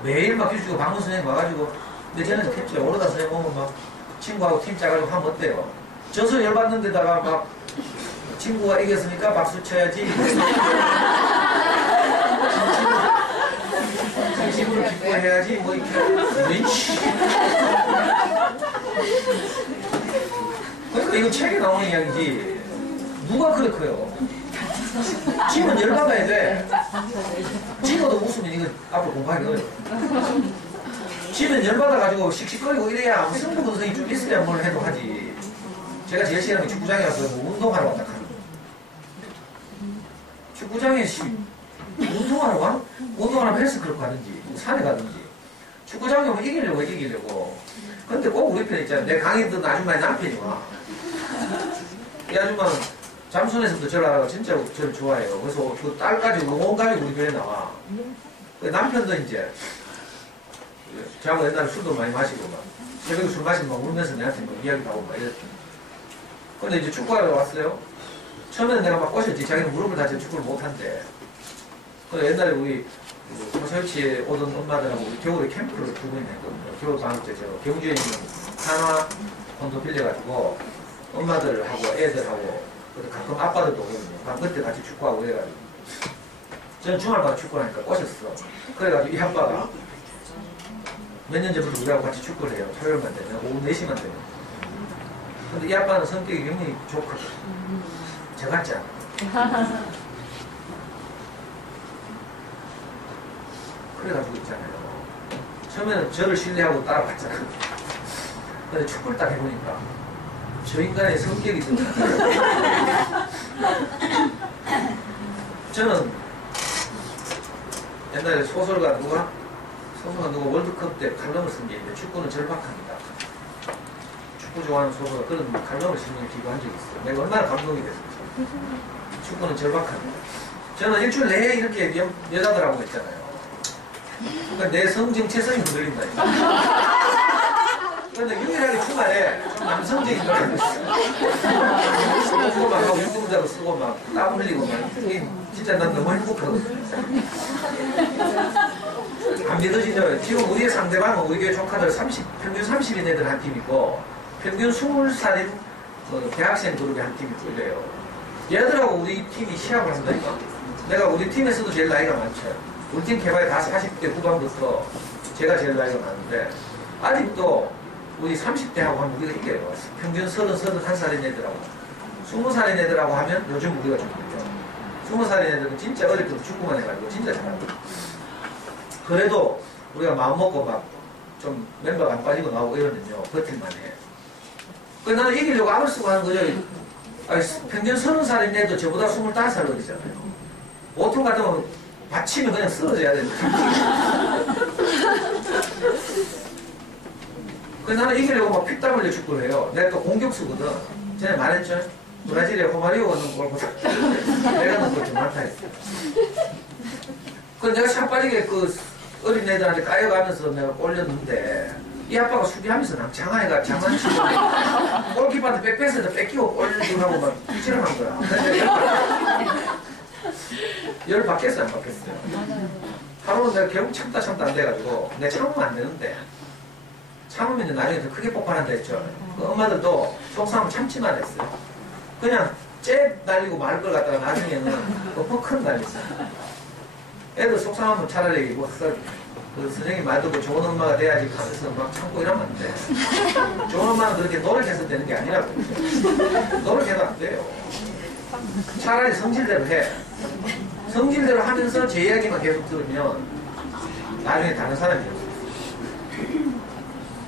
매일 막 규칙적으로 방문 선생님 와가지고 근데 저는 했죠. 오르다 선생님 오면 막 친구하고 팀 짜가지고 하면 어때요? 져서 열받는 데다가 막 친구가 이겼으니까 박수 쳐야지. 집으로 기뻐해야지 뭐 이렇게 왠지 그러니까 이거 책에 나오는 이야기지. 누가 그래 커요? 집은 열받아야 돼. 집어도 웃으면 이거 앞으로 공부하기 어려워. 집은 열받아가지고 씩씩거리고 이래야 승부 근성이 좀 있어야 뭘 해도 하지. 제가 제일 싫어하는 게 축구장에 가서 뭐 운동하러 왔다 하는 축구장에 운동하러 와? 운동하려면 헬스클럽 가든지 뭐 산에 가든지 축구장에 오면 이기려고 근데 꼭 우리 편 있잖아요. 내 강의 듣는 아줌마의 남편이 와. 이 아줌마는 잠수원에서부터 저를 알아가 진짜 저를 좋아해요. 그래서 그 딸까지 온 가지고 우리 편에 나와. 그 남편도 이제 저하고 옛날에 술도 많이 마시고 막 새벽에 술 마시면 막 울면서 내한테 막 이야기도 하고 막 이랬더니 근데 이제 축구하러 왔어요. 처음에는 내가 막 꼬셨지. 자기는 무릎을 다쳐 축구를 못한대. 근데 옛날에 우리 서울치에 오던 엄마들하고 우리 겨울에 캠프를 2번 했거든요. 겨울 방학 때 저 경주에 있는 한화 콘도 빌려가지고 엄마들하고 애들하고 가끔 아빠들도 오거든요. 그때 같이 축구하고 그래가지고 저는 주말마다 축구를 하니까 꼬셨어. 그래가지고 이 아빠가 몇 년 전부터 우리하고 같이 축구를 해요. 토요일만 되면 오후 4시만 되면. 근데 이 아빠는 성격이 굉장히 좋거든. 저 같지 않아. 그래가지고 있잖아요. 처음에는 저를 신뢰하고 따라갔잖아. 근데 축구를 딱 해보니까 저 인간의 성격이 좀 저는 옛날에 소설가 누가 월드컵 때 칼럼을 쓴 게 있는데 축구는 절박합니다. 축구 좋아하는 소설가 그런 칼럼을 쓰는 기고한 적이 있어요. 내가 얼마나 감동이 됐을지. 축구는 절박합니다. 저는 일주일 내에 이렇게 여자들하고 했잖아요. 그러니까 내 성정체성이 흔들린다. 그런데 유일하게 주말에 좀 남성적인 걸 하고 있어요. 쓰고 막 하고 운동자로 쓰고 막 땀 흘리고 막 이게 진짜 난 너무 행복하거든요. 안 믿어지죠? 지금 우리의 상대방은 우리 교회 조카들 평균 30인 애들 한 팀 있고 평균 20살인 대학생 그룹이 한 팀이 뚫려요. 얘들하고 우리 팀이 시합을 한다니까. 내가 우리 팀에서도 제일 나이가 많죠. 우리 팀 개발이 다 40대 후반부터 제가 제일 나이가 많은데 아직도 우리 30대하고 하면 우리가 이겨요. 평균 31살인 애들하고 20살인 애들하고 하면 요즘 우리가 좀 이겨요. 20살인 애들은 진짜 어릴 때부터 축구만 해가지고 진짜 잘하고 그래도 우리가 마음 먹고 막 좀 멤버가 안 빠지고 나오고 이러면요 버틸만 해. 그래서 나는 이기려고 악을 쓰고 하는 거죠. 아니, 평균 30살인 애도 저보다 25살 어리잖아요. 보통 같으면 받치면 그냥 쓰러져야 되는데 그래서 나는 이기려고 막 피땀 흘려 축구를 해요. 내가 또 공격수거든. 전에 말했죠. 브라질에 호마리오가 넣은 골보다 내가 넣은 골 좀 많다 했어요. 그래서 내가 참 빠르게 그 어린 애들한테 까여가면서 내가 올렸는데 이 아빠가 수비하면서 장아이가 장난치고 골키퍼한테 백패스에다 뺏기고 골하고 막 찌질한 거야. 열 받겠어요 안 받겠어요? 하루는 내가 결국 참다 안 돼가지고 내가 참으면 안 되는데 참으면 이제 나중에 더 크게 폭발한다 했죠. 그 엄마들도 속상하면 참지만 했어요. 그냥 잽 날리고 말 걸 갖다가 나중에는 큰 날렸어요. 애들 속상하면 차라리 뭐 그 선생님 말 듣고 좋은 엄마가 돼야지 하면서 막 참고 이러면 안 돼. 좋은 엄마는 그렇게 노력해서 되는 게 아니라고. 노력해도 안 돼요. 차라리 성질대로 해. 성질대로 하면서 제 이야기만 계속 들으면 나중에 다른 사람이 되고.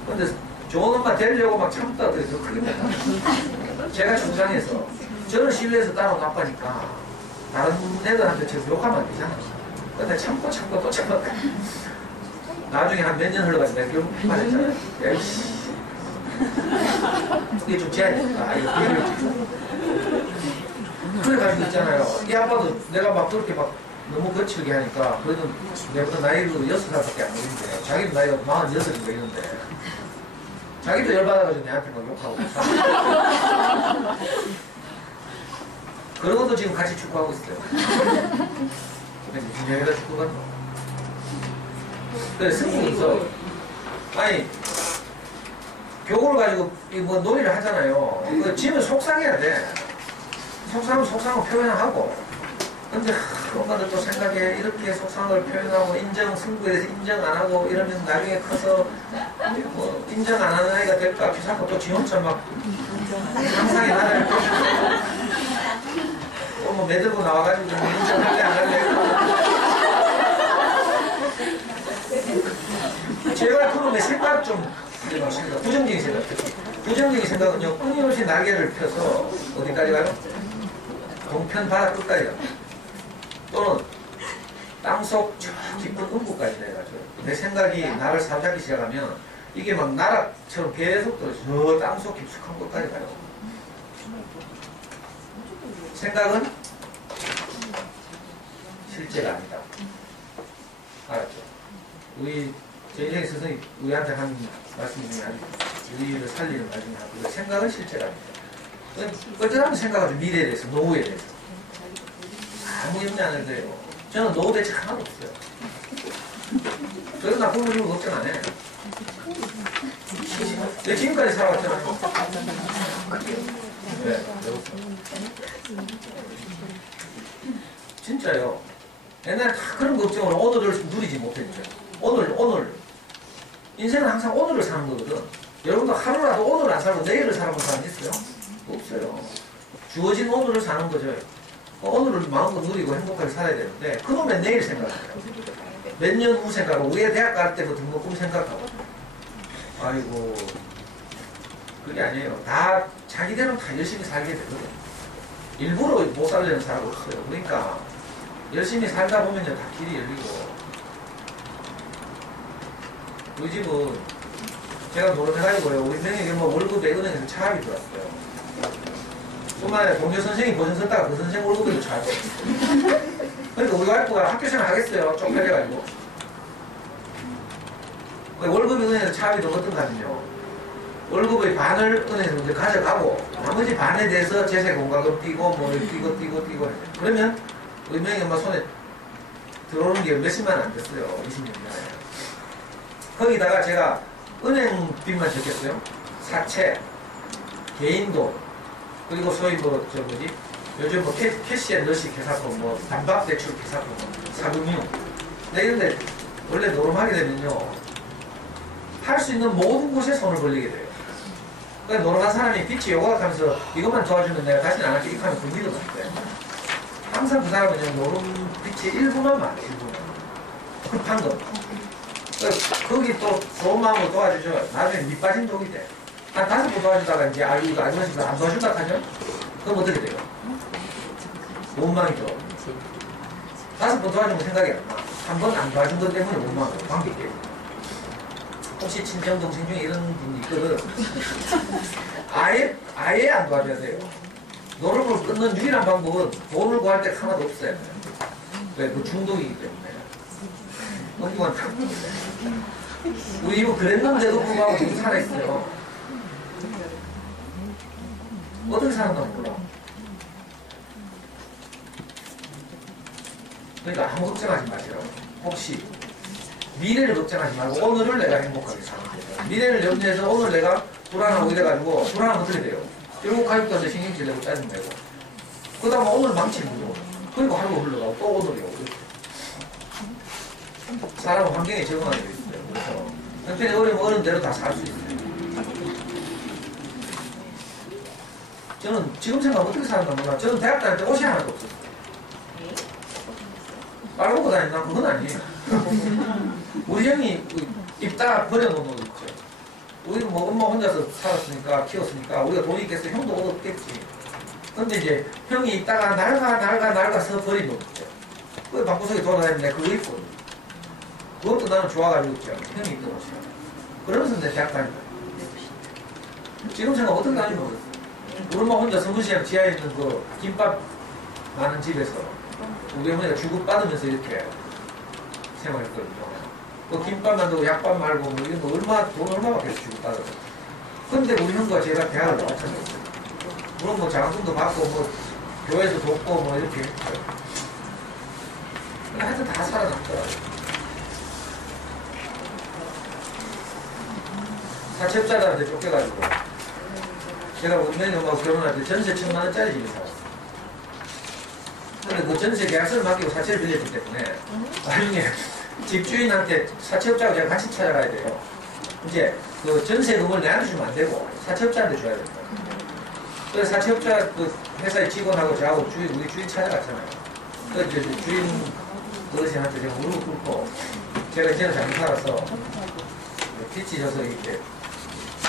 근데 좋은 엄마 되려고 막 참다 그래서 크게 못하고. 제가 중상해서 저를 신뢰해서 따라온 아빠니까 다른 애들한테 저 욕하면 안 되잖아. 근데 참고 또 참고 나중에 한 몇 년 흘러가서 내가 결국 말했잖아요. 야이씨 이게 좀 재야겠다. 이거 기회를 주죠. 그래가지고 있잖아요. 이 아빠도 내가 막 그렇게 막 너무 거칠게 하니까 그래도 내가 나이도 6살밖에 안 어린데 자기도 나이가 46인가 이런데 자기도 열받아가지고 내한테 막 욕하고 그러고도 지금 같이 축구하고 있어요. 근데 무슨 얘기가 축구가 뭐. 그래 승부에서 아니 교구를 가지고 뭐 놀이를 하잖아요. 이거 지면 속상해야 돼. 속상하면 표현하고 근데 엄마들 또 생각해 이렇게 속상을 표현하고 승부에 대해서 인정 안 하고 이러면 나중에 커서 뭐 인정 안 하는 아이가 될까 자꾸 또 지 혼자 막 상상이 나를 뭐 매들고 나와가지고 인정할래 안 할래 제가 그놈의 생각 좀 생각, 부정적인 생각. 부정적인 생각은요 끊임없이 날개를 펴서 어디까지 가요? 동편 바다 끝까지 가요. 또는 땅속 저 깊은 음부까지 내려가죠. 내 생각이 나를 사로잡기 시작하면 이게 막 나락처럼 계속 저 땅속 깊숙한 곳까지 가요. 생각은 실제가 아니다. 알았죠? 우리 제인생 스승이 우리한테 한 말씀 중에 아주 우리를 살리는 말 중에 하나. 생각은 실제가 아니다. 어쩌면 생각하죠. 미래에 대해서, 노후에 대해서. 아무 의미 안 해도 돼요. 저는 노후 대책 하나도 없어요. 그래서 나 부모님은 걱정 안 해. 내가 지금까지 살아왔잖아요. 네, 진짜요. 옛날에 다 그런 걱정으로 오늘을 누리지 못했죠. 오늘. 인생은 항상 오늘을 사는 거거든. 여러분도 하루라도 오늘을 안 살고 내일을 살아본 사람 있어요? 없어요. 주어진 오늘을 사는 거죠. 오늘을 마음껏 누리고 행복하게 살아야 되는데 그놈의 내일 생각해요. 몇 년 후 생각하고 우리 대학 갈 때부터 뭐 꿈 생각하고 아이고 그게 아니에요. 다 자기대로 다 열심히 살게 되거든. 일부러 못 살려는 사람 없어요. 그러니까 열심히 살다 보면요 다 길이 열리고 우리 집은 제가 노릇해가지고요 우리 명예에 뭐 월급에 은행에서 차압이 들어왔어요. 뿐만 아니라 동료 선생님이 버전 썼다가 그 선생 월급에도 차압이 들어왔어요. 그러니까 우리 와이프가 학교생활 하겠어요. 쪽팔려가지고 월급이 은행에서 차압이 더 어떤가 하면요 월급의 반을 은행에서 이제 가져가고 나머지 반에 대해서 제세 공과금 띄고 뭐 띄고 그러면 우리 명예 엄마 손에 들어오는 게 몇십만 안 됐어요. 20년 전에. 거기다가 제가 은행 빚만 적겠어요. 사채, 개인도, 그리고 소위 요즘 캐시앤러시 계사품, 단박대출 계사품, 사금융. 이런데 원래 노름하게 되면요. 할 수 있는 모든 곳에 손을 벌리게 돼요. 그러니까 노름한 사람이 빚이 요각하면서 이것만 도와주면 내가 다시는 안 할게 이렇게 하면 그 믿음 안 돼. 항상 그 사람은 노름 빚이 일부만 많아, 일부만. 급한 거. 거기 또 좋은 마음으로 도와주죠. 나중에 밑 빠진 독이 돼. 한 5번 도와주다가 이제 이거 아줌마씨가 안 도와준다 하면 그럼 어떻게 돼요? 원망이죠. 5번 도와주면 생각이 안 나. 한 번 안 도와준 것 때문에 원망하고 관계 때문에. 혹시 친정 동생 중에 이런 분이 있거든. 아예 안 도와줘야 돼요. 노름을 끊는 유일한 방법은 돈을 구할 때 하나도 없어요. 왜? 그 중독이기 때문에. 엉뚱한 탕. 우리 이거 그랬는데도 불구하고 지금 살아있어요. 어떻게 살았나 몰라. 그러니까 아무 걱정하지 마세요. 혹시 미래를 걱정하지 말고 오늘을 내가 행복하게 사는 거예요. 미래를 염려해서 오늘 내가 불안하고 이래가지고 불안하면 어떻게 돼요? 결국 가족들한테 신경질 내고 짜증 내고 그 다음에 오늘 망치는 거죠. 그리고 하루가 흘러가고 또 오늘이 오고 사람은 환경에 적응하게 되어 있어요. 그래서 형편이 어려우면 어려운 대로 다 살 수 있어요. 저는 지금 생각하면 어떻게 사는가 몰라. 저는 대학 다닐 때 옷이 하나도 없었어요. 빨아먹고 다닌다? 그건 아니에요. 우리 형이 입다 버려놓은 옷 있죠. 우리는 뭐 엄마 혼자서 살았으니까 키웠으니까 우리가 돈이 있겠어. 형도 옷 없겠지. 근데 이제 형이 입다가 낡아서 버린 옷 있죠. 그 방구석에 돌아다니는데 그거 입고 그것도 나는 좋아가지고 있죠. 형이 입던 옷이야. 그러면서 내 대학 다닌다. 지금 생각 어떻게 다니는지 모르겠어. 우리 엄마 혼자 성문시장 지하에 있는 그 김밥 많은 집에서 우리 어머니가 주급받으면서 이렇게 생활했거든요. 그 김밥 만들고 약밥 말고 뭐 이런 거 돈 얼마 받겠어 주급받아서. 근데 우리 형과 제가 대학을 나왔잖아요. 물론 뭐 장학금도 받고 뭐 교회에서 돕고 뭐 이렇게 했죠. 하여튼 다 살아남더라고요. 사채업자들한테 쫓겨가지고 제가 운명이 엄마하고 결혼할 때 전세 1,000만 원짜리 집에 살았어요. 근데 그 전세 계약서를 맡기고 사채를 빌렸기 때문에 나중에 집주인한테 사채업자하고 제가 같이 찾아가야 돼요. 이제 그 전세금을 내한테 주면 안 되고 사채업자한테 줘야 됩니다. 그래서 사채업자 그 회사의 직원하고 저하고 우리 주인 찾아갔잖아요. 그래서 이제 주인 어르신한테 제가 무릎 꿇고 제가 이제는 잘못 살아서 빚이 져서 이렇게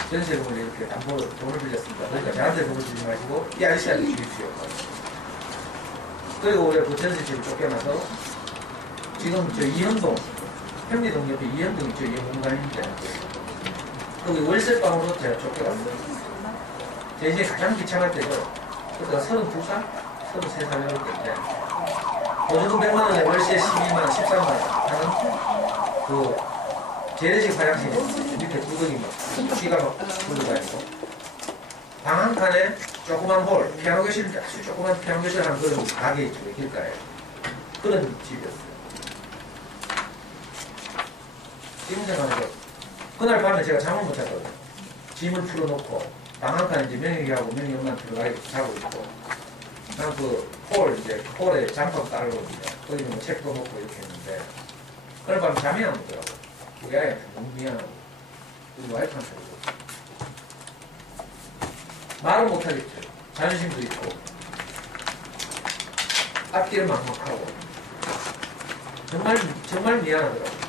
전세금을 이렇게 담보로 돈을 빌렸습니다. 그러니까 저한테 돈을 주지 마시고 이 아저씨한테 주십시오. 그리고 우리가 그 전세집을 쫓겨나서 지금 저 이현동 현미동 옆에 이현동이 저 공간인데 거기 월세방으로 제가 쫓겨갔어요. 제 인생에 가장 비참할 때죠. 그때가 32살? 33살 이렇게 보조금 100만원에 월세 12만원, 13만원 하는 그 재래식 화장실 밑에 구덩이 막 쥐가 막 굴러다니고 방 한 칸에 조그만 홀, 피아노 교실, 아주 조그만 피아노 교실 하는 그런 가게 있죠, 길가에. 그런 집이었어요. 지금 생각하면 그날 밤에 제가 잠을 못 잤거든요. 짐을 풀어놓고 방 한 칸에 이제 명희하고 명희 엄마는 들어가 자고 있고 난 그 홀, 이제 홀에 장판 깔고 이제 거기 뭐 책도 놓고 이렇게 했는데 그날 밤에 잠이 안 오더라고요. 우리 아이한테 너무 미안하고 우리 와이프한테도 말은 못하겠죠. 자존심도 있고 앞뒤를 막막하고 정말 미안하더라고요.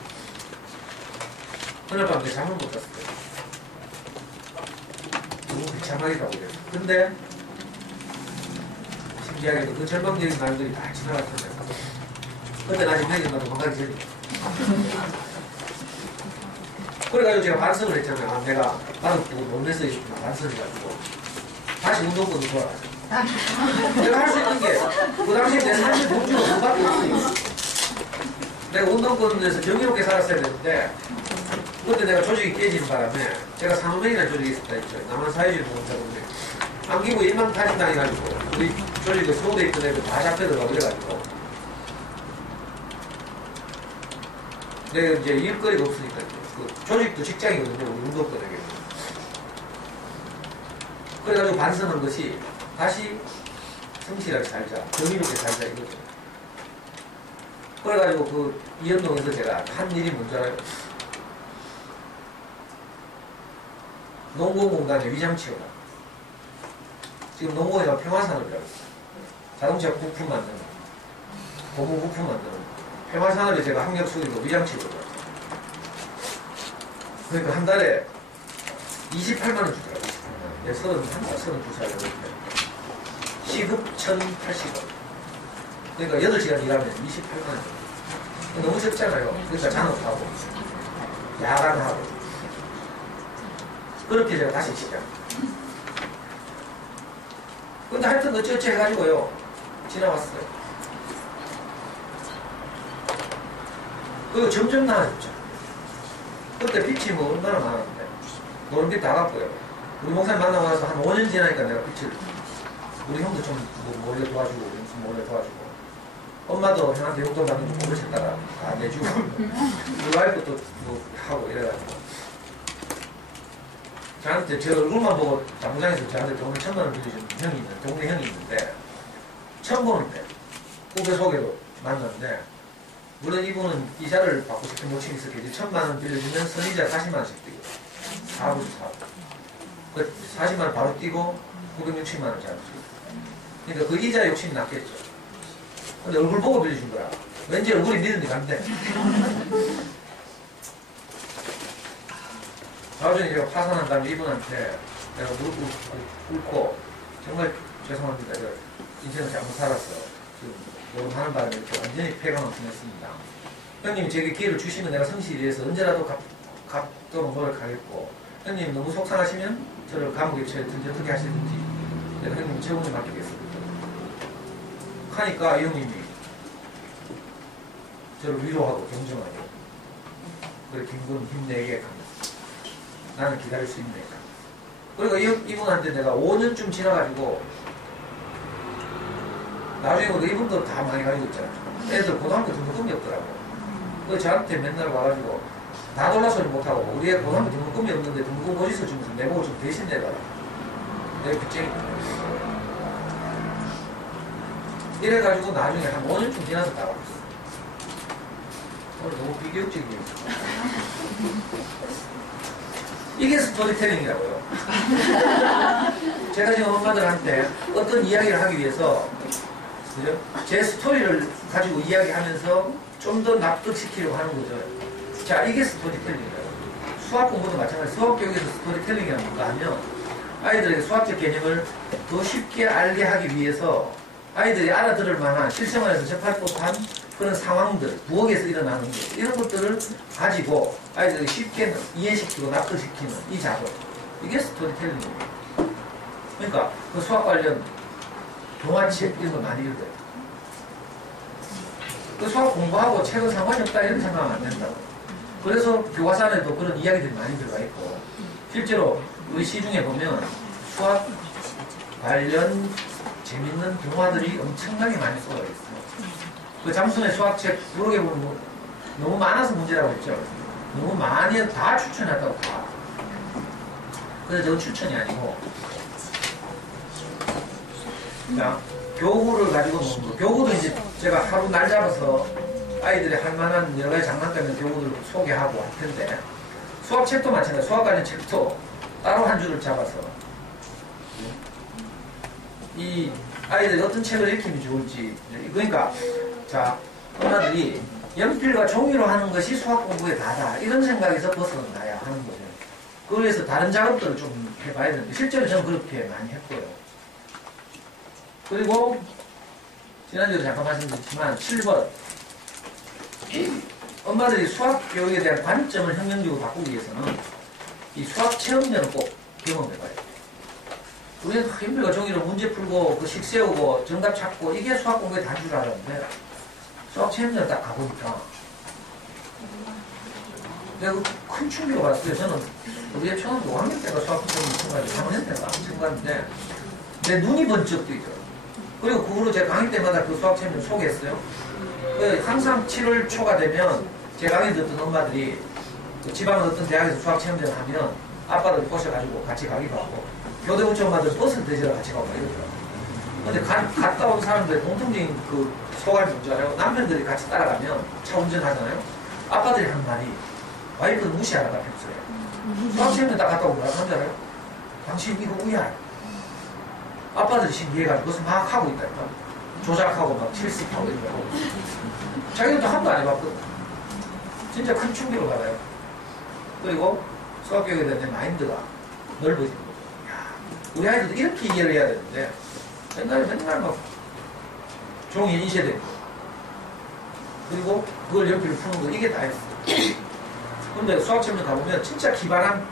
그날 밤에 잠을 못 잤어요. 너무 비참하기도 하고 그래요. 근데 신기하게도 그 절망적인 날들이 다 지나갔던데 그때 나 지금 생각나도 도망가기 전이에요. 그래가지고 제가 반성을 했잖아요. 아, 내가 바둑두고 논에서 있구나 반성을 해가지고 다시 운동권으로 돌아갔어요. 내가 할 수 있는 게 그 당시에 내 삶의 동주가 그밖에 없어요. 내가 운동권에서 정의롭게 살았어야 되는데 그때 내가 조직이 깨지는 바람에 제가 산호맹이라는 조직이 있었다 했죠. 남한사회주의 공동체인데 안기부 일망타진당해가지고 우리 조직에 서울에 있던 애들 다 잡혀들어가고 이래가지고 내가 이제 일거리가 없으니까 그 조직도 직장이거든요. 우리 운동권에게. 그래가지고 반성한 것이 다시 성실하게 살자, 정의롭게 살자 이거죠. 그래가지고 그 이현동에서 제가 한 일이 뭔지 알아요? 농공공단의 위장치료다. 지금 농공회가 평화산업이라고 있어요. 자동차 부품 만드는 거, 고무 부품 만드는 거. 평화산업에 제가 학력 수익으로 위장치료를 해요. 그러니까 한 달에 28만원 주더라고요. 32살 이렇게. 시급 1,080원. 그러니까 8시간 일하면 28만원. 너무 적잖아요. 그러니까 잔업하고, 야간하고. 그렇게 제가 다시 시작. 근데 하여튼 어찌어찌 해가지고요. 지나왔어요. 그리고 점점 나아졌죠. 그때 빚이 뭐 얼마나 많았는데. 노는 빚 다 갚고요. 우리 목사님 만나고 나서 한 5년 지나니까 내가 빚을, 우리 형도 좀 몰래 도와주고, 우리 좀 몰래 도와주고. 엄마도 형한테 용돈 받는 거 모르셨다가 다 내주고. 우리 와이프도 뭐 하고 이래가지고. 저한테 제 얼굴만 보고 장장에서 저한테 돈을 1,000만원 빌려준 형이 있는데, 동네 형이 있는데, 처음 보는 때, 후배 소개로 만났는데, 물론 이분은 이자를 받고 싶은 욕심이 있었겠지. 1,000만원 빌려주면 선이자 40만원씩 뛰고, 4분 4분. 그 40만원 바로 뛰고, 960만원 잡을 수 있어요. 그러니까 그 이자 욕심이 났겠죠. 근데 얼굴 보고 빌려준 거야. 왠지 얼굴이 믿는데 안 돼. 나중에 제가 파산한 다음에 이분한테 내가 무릎 꿇고 정말 죄송합니다. 제가 인생을 잘못 살았어. 지금 노름하는 바람에 이렇게 완전히 폐가만 보냈습니다. 형님이 제게 기회를 주시면 내가 성실히 위해서 언제라도 갚도록 노력하겠고 형님이 너무 속상하시면 저를 감옥에 처해든지 어떻게 하시든지 내가 형님 책임을 맡기겠습니다. 하니까 이 형님이 저를 위로하고 경정하고 그래 김군 힘내게 합니다. 나는 기다릴 수 있네. 그리고 이분한테 내가 5년쯤 지나가지고 나중에 이분도 다 많이 가지고 있잖아요. 애들 고등학교 등록금이 없더라고. 그래서 저한테 맨날 와가지고 다 돌라소리 못하고 우리 애 고등학교 등록금이 없는데 등록금 어디서 주면서 내보고 좀 대신 내봐라. 내가 빚쟁이. 이래가지고 나중에 한 5년쯤 지나서 따라왔어. 오늘 너무 비교육적이에요. 이게 스토리텔링이라고요. 제가 지금 엄마들한테 어떤 이야기를 하기 위해서, 그죠? 제 스토리를 가지고 이야기하면서 좀 더 납득시키려고 하는 거죠. 자, 이게 스토리텔링이에요. 수학 공부도 마찬가지. 수학 교육에서 스토리텔링이란 뭔가 하면 아이들에게 수학적 개념을 더 쉽게 알게 하기 위해서 아이들이 알아들을 만한 실생활에서 접할 법한 그런 상황들, 부엌에서 일어나는 것, 이런 것들을 가지고 아이들이 쉽게 이해시키고 납득시키는 이 작업. 이게 스토리텔링입니다. 그러니까 그 수학 관련 동화책 이런 거 많이 읽어요. 그 수학 공부하고 책은 상관이 없다 이런 생각하면 안 된다고. 그래서 교과서에도 그런 이야기들이 많이 들어가 있고, 실제로 우리 시중에 보면 수학 관련 재밌는 동화들이 엄청나게 많이 쏟아져 있어요. 그 잠수의 수학책 부록에 보면 뭐 너무 많아서 문제라고 했죠. 너무 많이 다 추천했다고 다. 그래서 저건 추천이 아니고, 그러니까 교구를 가지고 먹는 거. 교구도 이제 제가 하루 날 잡아서 아이들이 할 만한 여러 가지 장난감 있는 교구들을 소개하고 할 텐데, 수학책도 마찬가지예요. 수학 관련 책도 따로 한 줄을 잡아서 이 아이들이 어떤 책을 읽히면 좋을지. 그러니까 자, 엄마들이 연필과 종이로 하는 것이 수학 공부의 다다 이런 생각에서 벗어나야 하는 거죠. 그래서 다른 작업들을 좀 해봐야 되는데, 실제로 저는 그렇게 많이 했고요. 그리고 지난주에 잠깐 말씀드렸지만 7번, 엄마들이 수학 교육에 대한 관점을 혁명적으로 바꾸기 위해서는 이 수학 체험전을 꼭 경험해봐야 돼요. 우리는 연필과 종이로 문제 풀고 그 식 세우고 정답 찾고 이게 수학 공부의 단줄 알았는데, 수학 체험전을 딱 가보니까 내가 큰 충격을 받았어요. 저는 우리의 초등학교 5학년 때가 수학 체험을 참가했는데 3학년 때가 참가했는데 내 눈이 번쩍 뜨이더라고요. 그리고 그 후로 제가 강의 때마다 그 수학 체험을 소개했어요. 항상 7월 초가 되면 제 강의 듣던 엄마들이 그 지방 어떤 대학에서 수학 체험전을 하면 아빠들 모셔가지고 같이 가기도 하고, 교대 우체 엄마들 버스 대절을 같이 가고 이러더라고요. 근데 갔다 온 사람들의 공통적인 그 소감이 뭔지 알아요? 남편들이 같이 따라가면 차 운전하잖아요. 아빠들이 하는 말이 와이프를 무시하라고 했어요. 수학 체험전 딱 갔다 오고 뭐라고 하는 줄 알아요? 당신 이거 우야. 아빠들이 신기해가지고 그것을 막 하고 있다니까. 조작하고 막 실습하고 이런 거 하고. 자기들도 한 번도 안 해봤거든. 진짜 큰 충격을 받아요. 그리고 수학교육에 대한 내 마인드가 넓어지는 거죠. 야, 우리 아이들도 이렇게 이해를 해야 되는데 맨날 막 종이에 인쇄되고, 그리고 그걸 연필로 푸는 거 이게 다였어. 근데 수학체험에 가보면 진짜 기발한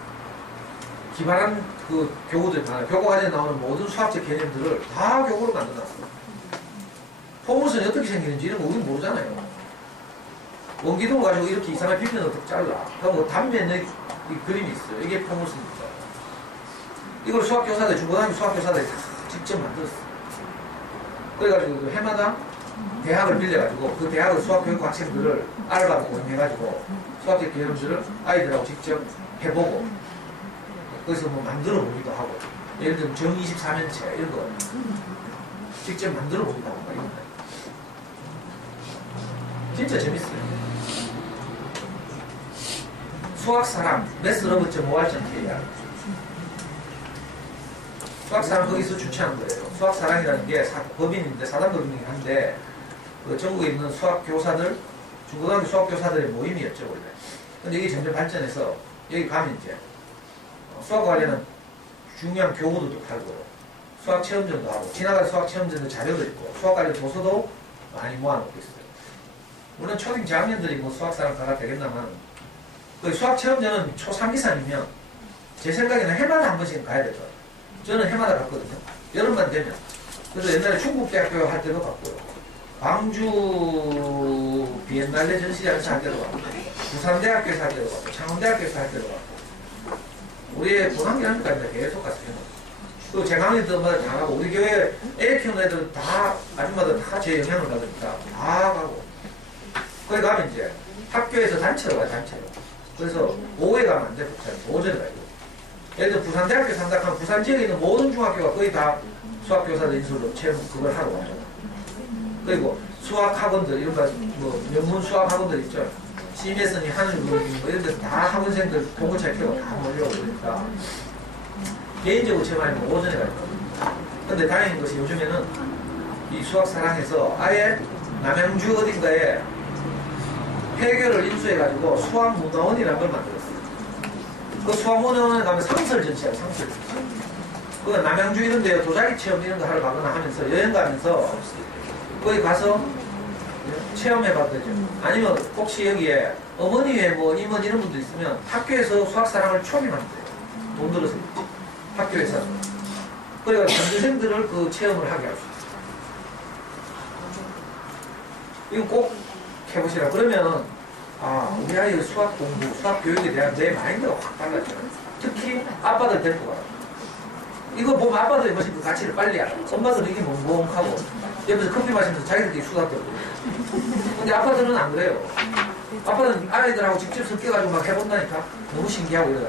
그 교구들 많아요. 교과과제에 나오는 모든 수학적 개념들을 다 교구로 만들어놨어요. 포물선이 어떻게 생기는지 이런 거 우리는 모르잖아요. 원기둥을 가지고 이렇게 이상한 비편을 어떻게 잘라. 그럼 뭐 단면에 이 그림이 있어요. 이게 포물선입니다. 이걸 수학교사들, 중고등학교 수학교사들이 다 직접 만들었어요. 그래가지고 그 해마다 대학을 빌려가지고 그 대학의 수학교육 학생들을 알바 고용해가지고 수학적 개념들을 아이들하고 직접 해보고, 거기서 뭐 만들어 보기도 하고, 예를 들면 정 24면체 이런 거 직접 만들어 보기도 하고 이런 거. 진짜 재밌어요. 수학사랑 매스러브점 5할점 수학사랑 거기서 주최한 거예요. 수학사랑이라는 게 법인인데, 사단법인이긴 한데, 그 전국에 있는 수학교사들, 중고등학교 수학교사들의 모임이었죠, 원래. 근데 이게 점점 발전해서, 여기 가면 이제, 수학 관련한 중요한 교구들도 팔고요. 수학 체험전도 하고, 지나가는 수학 체험전도 자료도 있고, 수학 관련 도서도 많이 모아놓고 있어요. 물론 초등 저학년들이 뭐 수학사랑 가가 되겠나만, 그 수학 체험전은 초3 이상이면, 제 생각에는 해마다 한 번씩 가야 되죠. 저는 해마다 갔거든요. 여름만 되면. 그래서 옛날에 충북대학교 할 때도 갔고요. 광주 비엔날레 전시장에서 할 때도 갔고, 부산대학교에서 할 때도 갔고, 창원대학교에서 할 때도 갔고, 우리의 고등학교까지 계속 갔어요. 또 제 강의들마다 다 가고, 우리 교회 애 키우는 애들 다, 아줌마들 다 제 영향을 받으니까 다 가고. 거기 가면 이제 학교에서 단체로 가요, 단체로. 그래서 오후에 가면 안 돼, 오전에 가요. 예를 들어 부산대학교 산다 하면 부산 지역에 있는 모든 중학교가 거의 다 수학교사들 인수로 체험 그걸 하러 와요. 그리고 수학 학원들, 이런 거, 뭐, 명문 수학 학원들 있죠. CBS니 하늘물리 뭐 이런 데서 다 학원생들 봉고차 켜고 다 몰려오고 그러니까 개인적으로 체험하면 오전에 갈 거예요. 근데 다행인 것이 요즘에는 이 수학 사랑에서 아예 남양주 어딘가에 폐교를 인수해가지고 수학문화원이라는 걸 만들었어요. 그 수학문화원에 가면 상설전시야, 상설전시. 그 남양주 이런 데 도자기 체험 이런 거 하러 가거나 하면서 여행 가면서 거기 가서 체험해봐도 되죠. 아니면 혹시 여기에 어머니의 뭐 임원 이런 분도 있으면 학교에서 수학사랑을 초기만 돼요. 돈 들어서 학교에서. 그래서 전교생들을 그 체험을 하게 할 수 있어요. 이거 꼭 해보시라. 그러면 아 우리 아이의 수학 공부, 수학 교육에 대한 내 마인드가 확 달라져요. 특히 아빠들 데리고 가요. 이거 보면 아빠들이 뭐지 그 가치를 빨리 알아. 엄마들은 이게 멍멍하고 옆에서 커피 마시면서 자기들끼리 수다 떨고. 근데 아빠들은 안 그래요. 아빠는 아이들하고 직접 섞여가지고 막 해본다니까. 너무 신기하고 이러다.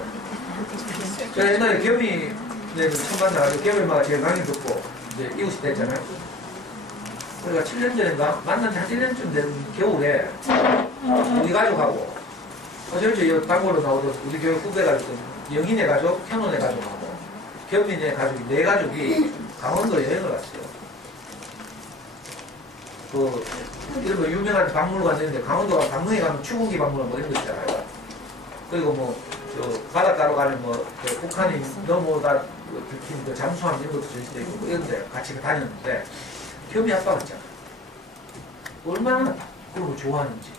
제가 옛날에 겸이네 처음 만나가지고 겸이엄마가 제 강의 듣고 이제 이웃이 됐잖아요. 그러니까 7년 전인가 만난 지 한 1년쯤 된 겨울에 우리 가족하고 어제저 단골로 나오던 우리 교육 후배가 있던 영인의 가족, 현원의 가족하고 겸이네 가족이 네 가족이 강원도 여행을 왔어요. 그 이런 거 유명한 박물관 있는데 강원도가 강릉에 가면 추궁기 박물관 뭐 이런 거 있잖아요. 그리고 뭐 저 바닷가로 가면 뭐 북한이 넘어다 들킨 그 잠수함 이런 것도 전시되어 있고 뭐 이런 데 같이 다녔는데 겸이 아빠가 있잖아. 얼마나 그런 거 좋아하는지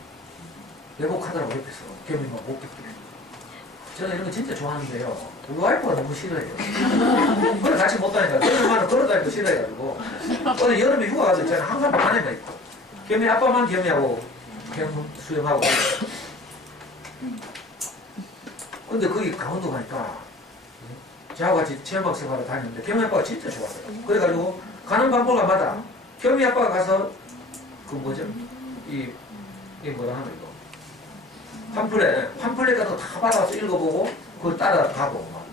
내복하더라고 옆에서 겸이 막 못 듣게. 저는 이런 거 진짜 좋아하는데요. 우리 와이프가 너무 싫어해요. 그래 같이 못 다니까. 그러면 걸어다니고 싫어해가지고. 오늘 여름에 휴가 가서 있잖아. 항상 반에만 있고. 겸이 아빠만 겸이하고 겸 수영하고. 근데 거기 강원도 가니까 저하고 같이 체험학생 하러 다녔는데 겸이 아빠가 진짜 좋았어요. 그래가지고 가는 박물관마다 겸이 아빠가 가서 그 뭐죠? 이게 뭐라 하나 이거. 팜플렛 같은 거 다 받아서 읽어보고 그걸 따라가고 막.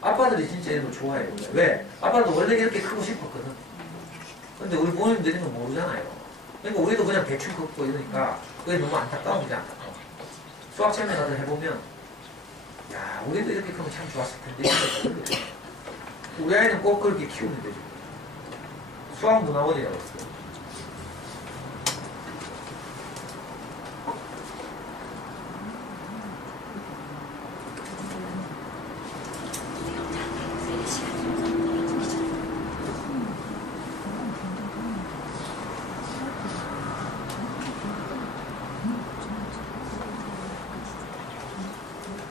아빠들이 진짜 이런 거 좋아해요. 왜? 아빠도 원래 이렇게 크고 싶었거든. 근데 우리 부모님들이 이런 거 모르잖아요. 그러니까 우리도 그냥 대충 걷고 이러니까 그게 너무 안타까운 게 안타까워. 수학 체험에 가서 해보면 야 우리도 이렇게 크면 참 좋았을 텐데 우리 아이는 꼭 그렇게 키우면 되죠. 수학문화원이라고 했어요.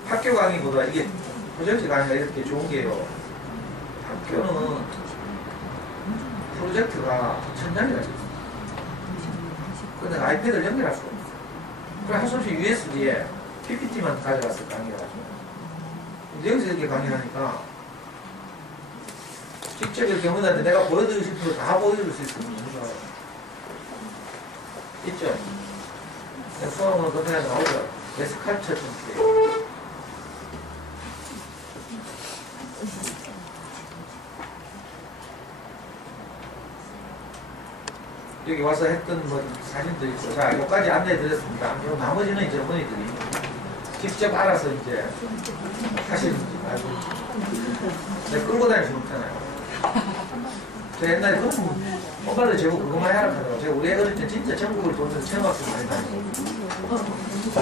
학교 강의보다 이게 프로젝트 강의가 이렇게 좋은 게요. 학교는 프로젝트가 천장이라서 근데 아이패드를 연결할 수가 없어요. 그래 할 수 없이 USB에 PPT만 가져가서 강의해가지고 여기서 이렇게 강의하니까 직접 이렇게 어머니한테 내가 보여드리고 싶은 거 다 보여줄 수 있으면 너무 좋아요. 있죠? 수학은 그렇게 나오죠. 에스칼처 좀 여기 와서 했던 뭐 사진도 있고, 자, 여기까지 안내해 드렸습니다. 그리고 나머지는 이제 어머니들이 직접 알아서 이제 하시는지 알고. 내가 끌고 다닐 수 없잖아요. 제가 옛날에 그런 엄마들 제고 그것만 해라 하더라고요. 제가 우리 애 어릴 때 진짜 전국을 돌면서 체험학생 많이 다니고.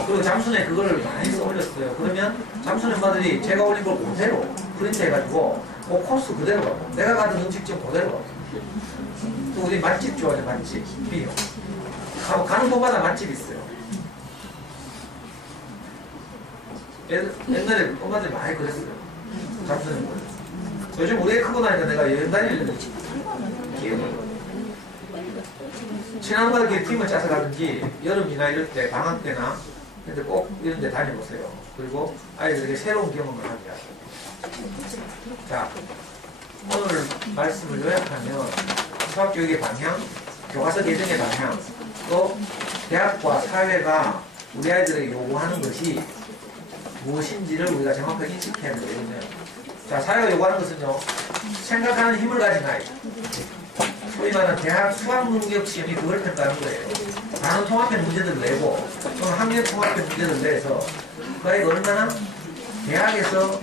그리고 잠순에 그거를 많이 써올렸어요. 그러면 잠순 엄마들이 제가 올린 걸 그대로 프린트 해가지고 그 코스 그대로 가고 내가 가던 음식점 그대로 가고 또 우리 맛집 좋아하죠. 맛집 비요. 가는 곳마다 맛집 있어요. 옛날에 엄마들이 많이 그랬어요. 잠순에 뭐 요즘 우리 애 크고 나니까 내가 여행 다니는 기억을 지난번에 이렇게 팀을 짜서 가든지 여름이나 이럴 때 방학 때나 근데 꼭 이런 데 다녀보세요. 그리고 아이들에게 새로운 경험을 하게 하세요. 자, 오늘 말씀을 요약하면 수학교육의 방향, 교과서 개정의 방향, 또 대학과 사회가 우리 아이들에게 요구하는 것이 무엇인지를 우리가 정확하게 인식해야 되거든요. 자, 사회가 요구하는 것은요, 생각하는 힘을 가진 아이, 소위 말하는 대학 수학 능력 시험이 그걸 평가하는 거예요. 단원 통합형 문제들을 내고 또는 학년 통합형 문제들을 내서 그러니까 얼마나 대학에서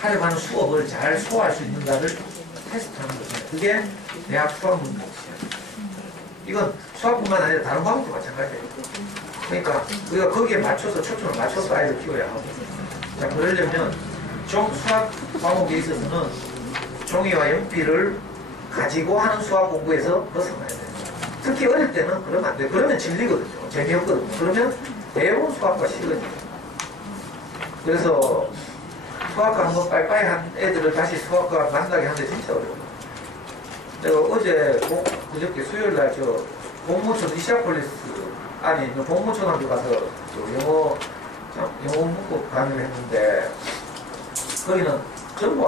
하려고 하는 수업을 잘 소화할 수 있는가를 테스트하는 거죠. 그게 대학 수학 능력 시험. 이건 수학뿐만 아니라 다른 과목도 마찬가지예요. 그러니까 우리가 거기에 맞춰서 초점을 맞춰서 아이를 키워야 하고, 자 그러려면 수학 과목에 있어서는 종이와 연필을 가지고 하는 수학 공부에서 벗어나야 돼요. 특히 어릴 때는 그러면 안 돼요. 그러면 질리거든요. 재미없거든요. 그러면 대부분 수학과 싫어져요. 그래서 수학과 한번 빠이빠이 한 애들을 다시 수학과 만나게 하는데 진짜 어려워요. 내가 어제 그저께 수요일날 공무촌 이시아폴리스 아니 공무초등학교 가서 영어 문법 강의를 했는데 거기는 전부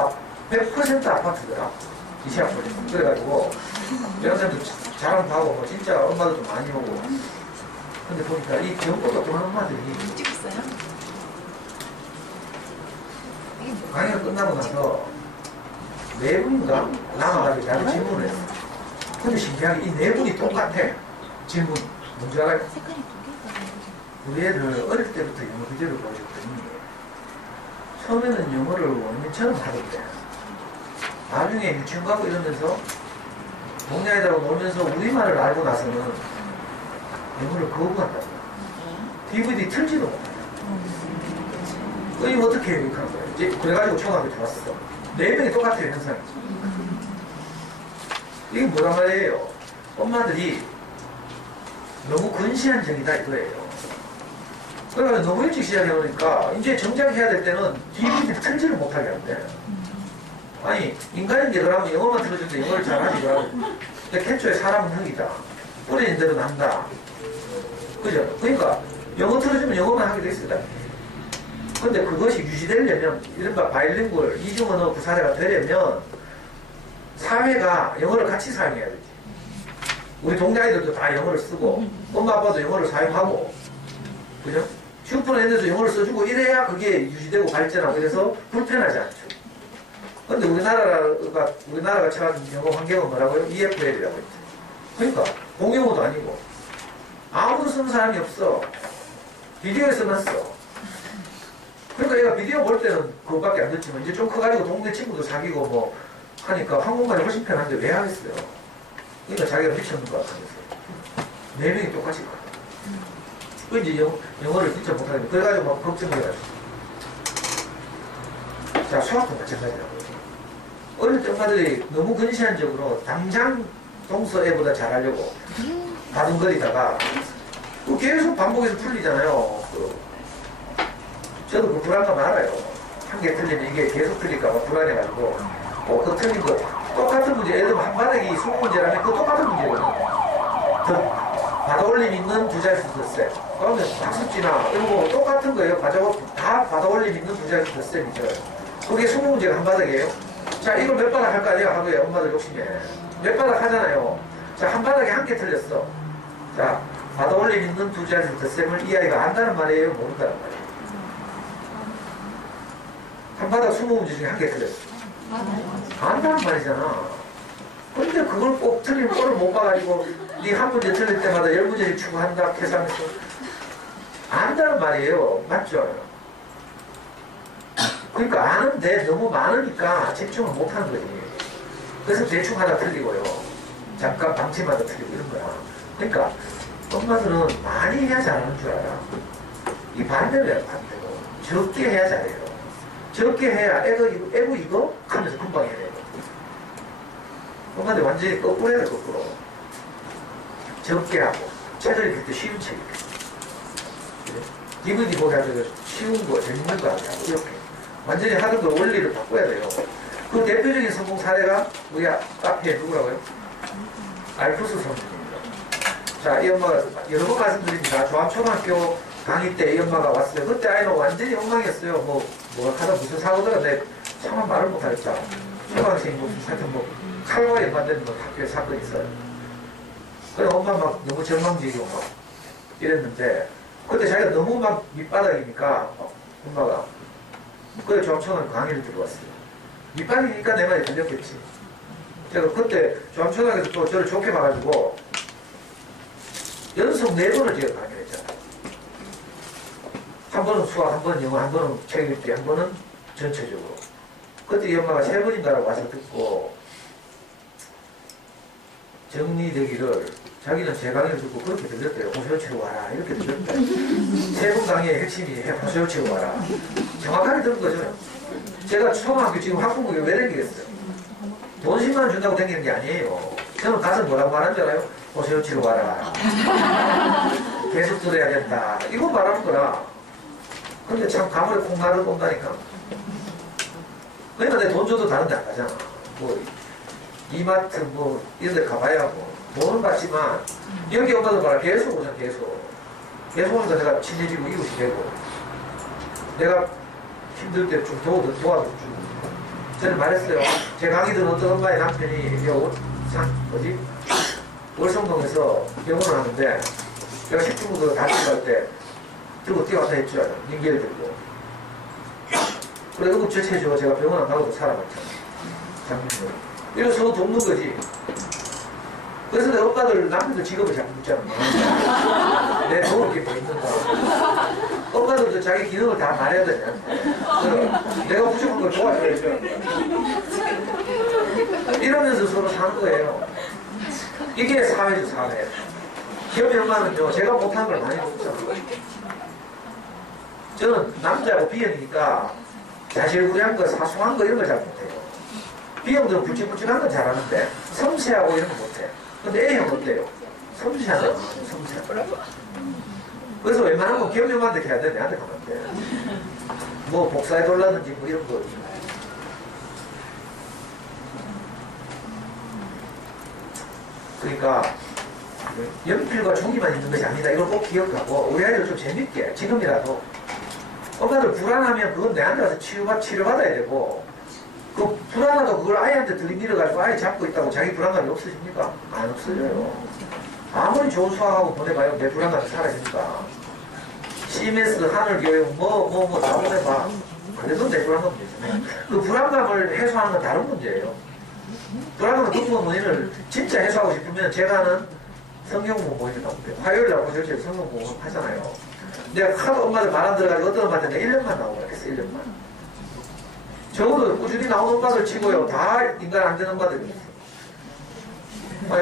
100% 아파트더라. 이시아폴리스. 그래가지고 여학생들 자랑도 하고 뭐 진짜 엄마들도 많이 오고. 근데 보니까 이 경보도 어떤 엄마들이 찍었어요? 강의가 끝나고 나서 네 분인가 남아가지고 나한테 질문을 했어. 근데 신기하게 이 네 분이 똑같아. 질문. 뭔지 알아요? 우리 애들 어릴 때부터 영어 비디오를 보여줬더니 처음에는 영어를 원어민처럼 하던데 나중에 유치원 가고 이러면서 동네 애들하고 놀면서 우리말을 알고 나서는 영어를 거부한다고. DVD 틀지도 못해요. 이거 어떻게 교육하는 거예요? 이제 그래가지고 초등학교 들어왔어. 네 명이 똑같아요, 현상이. 이게 뭐란 말이에요? 엄마들이 너무 근시한 정이다 이거예요. 그러니까 너무 일찍 시작해놓으니까 이제 정작 해야 될 때는 DVD를 틀지를 못하게 한대. 아니 인간인데 그러면 영어만 틀어줄 때 영어를 잘하지 그러고. 근데 태초에 사람은 흙이다. 뿌려진 대로 난다. 그죠? 그러니까 영어 틀어주면 영어만 하게 돼 있어요. 근데 그것이 유지되려면 이른바 바일링구얼 이중언어 구사대가 되려면 사회가 영어를 같이 사용해야 되지. 우리 동네 아이들도 다 영어를 쓰고 엄마 아빠도 영어를 사용하고 그죠? 슈퍼랜드에서 영어를 써주고 이래야 그게 유지되고 발전하고 이래서 불편하지 않죠. 근데 우리나라가 처한 영어 환경은 뭐라고요? EFL이라고 했죠. 그러니까 공용어도 아니고 아무도 쓰는 사람이 없어. 비디오에서만 써. 그러니까 얘가 비디오 볼 때는 그것밖에 안 듣지만 이제 좀 커가지고 동네 친구도 사귀고 뭐 하니까 한국말이 훨씬 편한데 왜 하겠어요? 그러니까 자기가 미쳤는 것 같아서 네 명이 똑같이 가. 그 이제 영어를 진짜 못하겠네. 그래가지고 막 걱정해가지고. 자, 수학도 마찬가지라고요. 어릴 때 엄마들이 너무 근시안적으로 당장 동서 애보다 잘하려고 다둥거리다가 그 계속 반복해서 풀리잖아요. 저도 그 불안감 알아요. 한 개 틀리면 이게 계속 틀릴까봐 불안해가지고 그 틀린 거 똑같은 문제 예를 들면 한 바닥이 20문제라면 그 똑같은 문제거든요. 받아올림 있는 두 자릿수 덧셈. 그러면 학습지나 이런 거 똑같은 거예요. 다 받아올림 있는 두 자릿수 덧셈이죠. 그게 20문제가 한 바닥이에요. 자, 이걸 몇 바닥 할까 내가 하고요. 엄마들 욕심에. 몇 바닥 하잖아요. 자, 한 바닥에 한 개 틀렸어. 자, 받아올림 있는 두 자릿수 덧셈을 이 아이가 안다는 말이에요? 모른다는 말이에요? 한 바닥 20문제 중에 한 개 틀렸어. 안다는 말이잖아. 근데 그걸 꼭 틀린 꼴을 못 봐가지고 네 한 문제 틀릴 때마다 10문제씩 추구한다 계산해서 안다는 말이에요. 맞죠? 그러니까 아는데 너무 많으니까 집중을 못하는 거지. 그래서 대충 하나 틀리고요. 잠깐 방치마다 틀리고 이런 거야. 그러니까 엄마들은 많이 해야 잘하는 줄 알아. 이 반대로 해야 반대로. 적게 해야 잘해요. 적게 해야 애고 이거 하면서 금방 해야 돼요. 엄마들 완전히 거꾸로 해야 돼, 거꾸로. 적게 하고 책을 읽을 때 쉬운 책 DVD 보게 하면 쉬운 거, 재밌는 거 하고 이렇게 완전히 하는 걸 원리를 바꿔야 돼요. 그 대표적인 성공 사례가 우리 앞에 누구라고요? 알프스 선생님입니다. 자, 이 엄마가 여러 번 말씀드립니다. 조합초등학교 강의 때 이 엄마가 왔어요. 그때 아이는 완전히 엉망이었어요. 뭐가 하다 무슨 사고더라. 내 차마 말을 못하겠죠. 초등학생이 무슨 하여튼 칼과 연관된 학교에 사건이 있어요. 그래 엄마 막 너무 절망적이고 막 이랬는데 그때 자기가 너무 막 밑바닥이니까 엄마가 그래 조합초등학교 강의를 들어왔어요. 밑바닥이니까 내 말이 들렸겠지. 제가 그때 중앙초등학교에서 또 저를 좋게 봐가지고 연속 4번을 제가 강의했잖아요. 한 번은 수학, 한 번은 영어, 한 번은 책 읽기, 한 번은 전체적으로. 그때 이 엄마가 3번인가라고 와서 듣고 정리되기를 자기는 제 강의를 듣고 그렇게 들렸대요. 호세호 치고 와라 이렇게 들렸대요. 3번 강의의 핵심이 호세호 치고 와라. 정확하게 들은 거죠. 제가 초등학교 지금 학부모에 왜 댕기겠어요? 돈 10만 원 준다고 댕기는 게 아니에요. 저는 가서 뭐라고 말하는 줄 알아요? 호세호 치고 와라. 계속 들어야 된다. 이거 말하는 거라. 근데 참 가물에 콩나를 온다니까. 그러니까 내 돈 줘도 다른 데 안 가잖아. 뭐 이마트 뭐 이런 데 가봐야 뭐 돈은 받지만 여기 엄마도 봐라. 계속 오잖아. 계속 오니까 내가 친해지고 이웃이 되고 내가 힘들 때 좀 도와주고 저는 말했어요. 제 강의 들은 어떤 엄마의 남편이 월성동에서 병원을 하는데 제가 식중독으로 다치고 갈 때 들고 뛰어왔다 했죠. 링겔 들고. 그래, 응급처치해줘. 제가 병원 안 가고도 살아봤잖아. 장민으로. 이래서 서로 돕는 거지. 그래서 내 엄마들, 남편들 직업을 자꾸 묻잖아. 내 도울 게 뭐 있는가. 엄마들도 자기 기능을 다 말해야 되냐. 내가 부족한 걸 도와줘야죠. 이러면서 서로 사는 거예요. 이게 사회죠, 사회. 기업의 엄마는요, 제가 못한 걸 많이 못하잖아요. 저는 남자고 비형이니까 자질구레한 거, 사소한 거 이런 걸 잘 못해요. 비형들은 굵직굵직한 건 잘하는데 섬세하고 이런 거 못해. 근데 A형 어때요? 섬세하잖아. 섬세하고. 그래서 웬만한 건 기업의 엄마한테 해야 돼. 내한테 가면 안 돼. 뭐 복사해 돌라든지 뭐 이런 거. 그러니까 연필과 종이만 있는 것이 아니다. 이걸 꼭 기억하고 우리 아이들 좀 재밌게 지금이라도 엄마들 불안하면 그건 내한테 와서 치료받아야 되고 그 불안하다고 그걸 아이한테 들이밀어가지고 아이 잡고 있다고 자기 불안감이 없어집니까? 안 없어져요. 아무리 좋은 수학하고 보내봐요. 내 불안감이 사라집니까? CMS, 하늘교육 다 보내봐. 그래도 내 불안감이 되잖아요. 그 불안감을 해소하는 건 다른 문제예요. 불안감을 극복한 원인을 진짜 해소하고 싶으면 제가 하는 성경공부 모임이 나오고요. 화요일날 오늘 성경공부 하잖아요. 내가 하도 엄마들 말 안 들어가지고 어떤 엄마한테 내가 1년만 나오고 그랬어. 1년만. 적어도 꾸준히 나오는 엄마들 치고요. 다 인간 안 되는 엄마들이 있어요.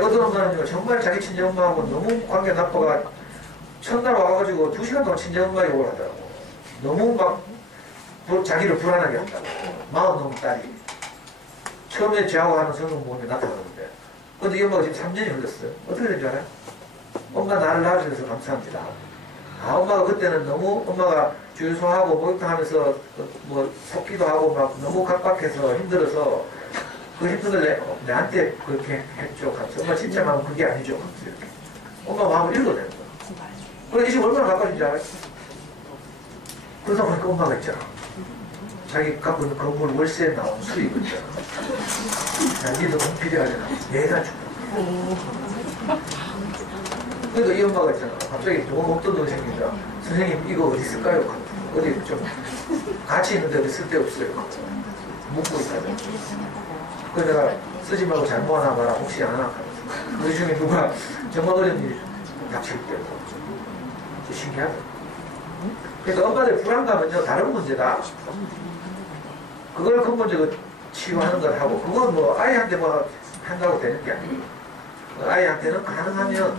어떤 엄마는요. 정말 자기 친정엄마하고 너무 관계 나빠가 첫날 와가지고 2시간 동안 친정엄마 욕을 하더라고. 너무 막 자기를 불안하게 한다고. 40 딸이. 처음에 저하고 하는 성경공부에 나타나는데 근데 이 엄마가 지금 3년이 흘렀어요. 어떻게 된 줄 알아요? 엄마 나를 낳아주셔서 감사합니다. 아, 엄마가 그때는 너무 엄마가 주유소하고 목욕탕 하면서 뭐 섭기도 하고 막 너무 각박해서 힘들어서 그 힘든 걸 내한테 그렇게 했죠. 엄마 진짜 마음은 그게 아니죠. 이렇게. 엄마 마음을 읽어내는 거야. 그래, 이 집 얼마나 가까운지 알아요? 그러다 보니까 엄마가 있잖아. 자기 갖고 있는 건물 월세에 나온 수익 있잖아. 야, 니도 돈 필요하잖아. 얘가 줘. 그러니까 이 엄마가 있잖아. 갑자기 돈 없던 돈 생기니까 선생님 이거 어디 쓸까요? 어디 좀 가치 있는데 어디 쓸 데 없어요. 묻고 있다면. 그래서 내가 쓰지 말고 잘 모아놔봐라. 혹시 안 하나 하면서. 우리 중에 누가 정말 어려운 일이 닥칠 때. 신기하다. 그러니까 엄마들 불안감은요 다른 문제다. 그걸 근본적으로 치유하는 걸 하고 그건 뭐 아이한테 뭐 한다고 되는 게 아니에요. 아이한테는 가능하면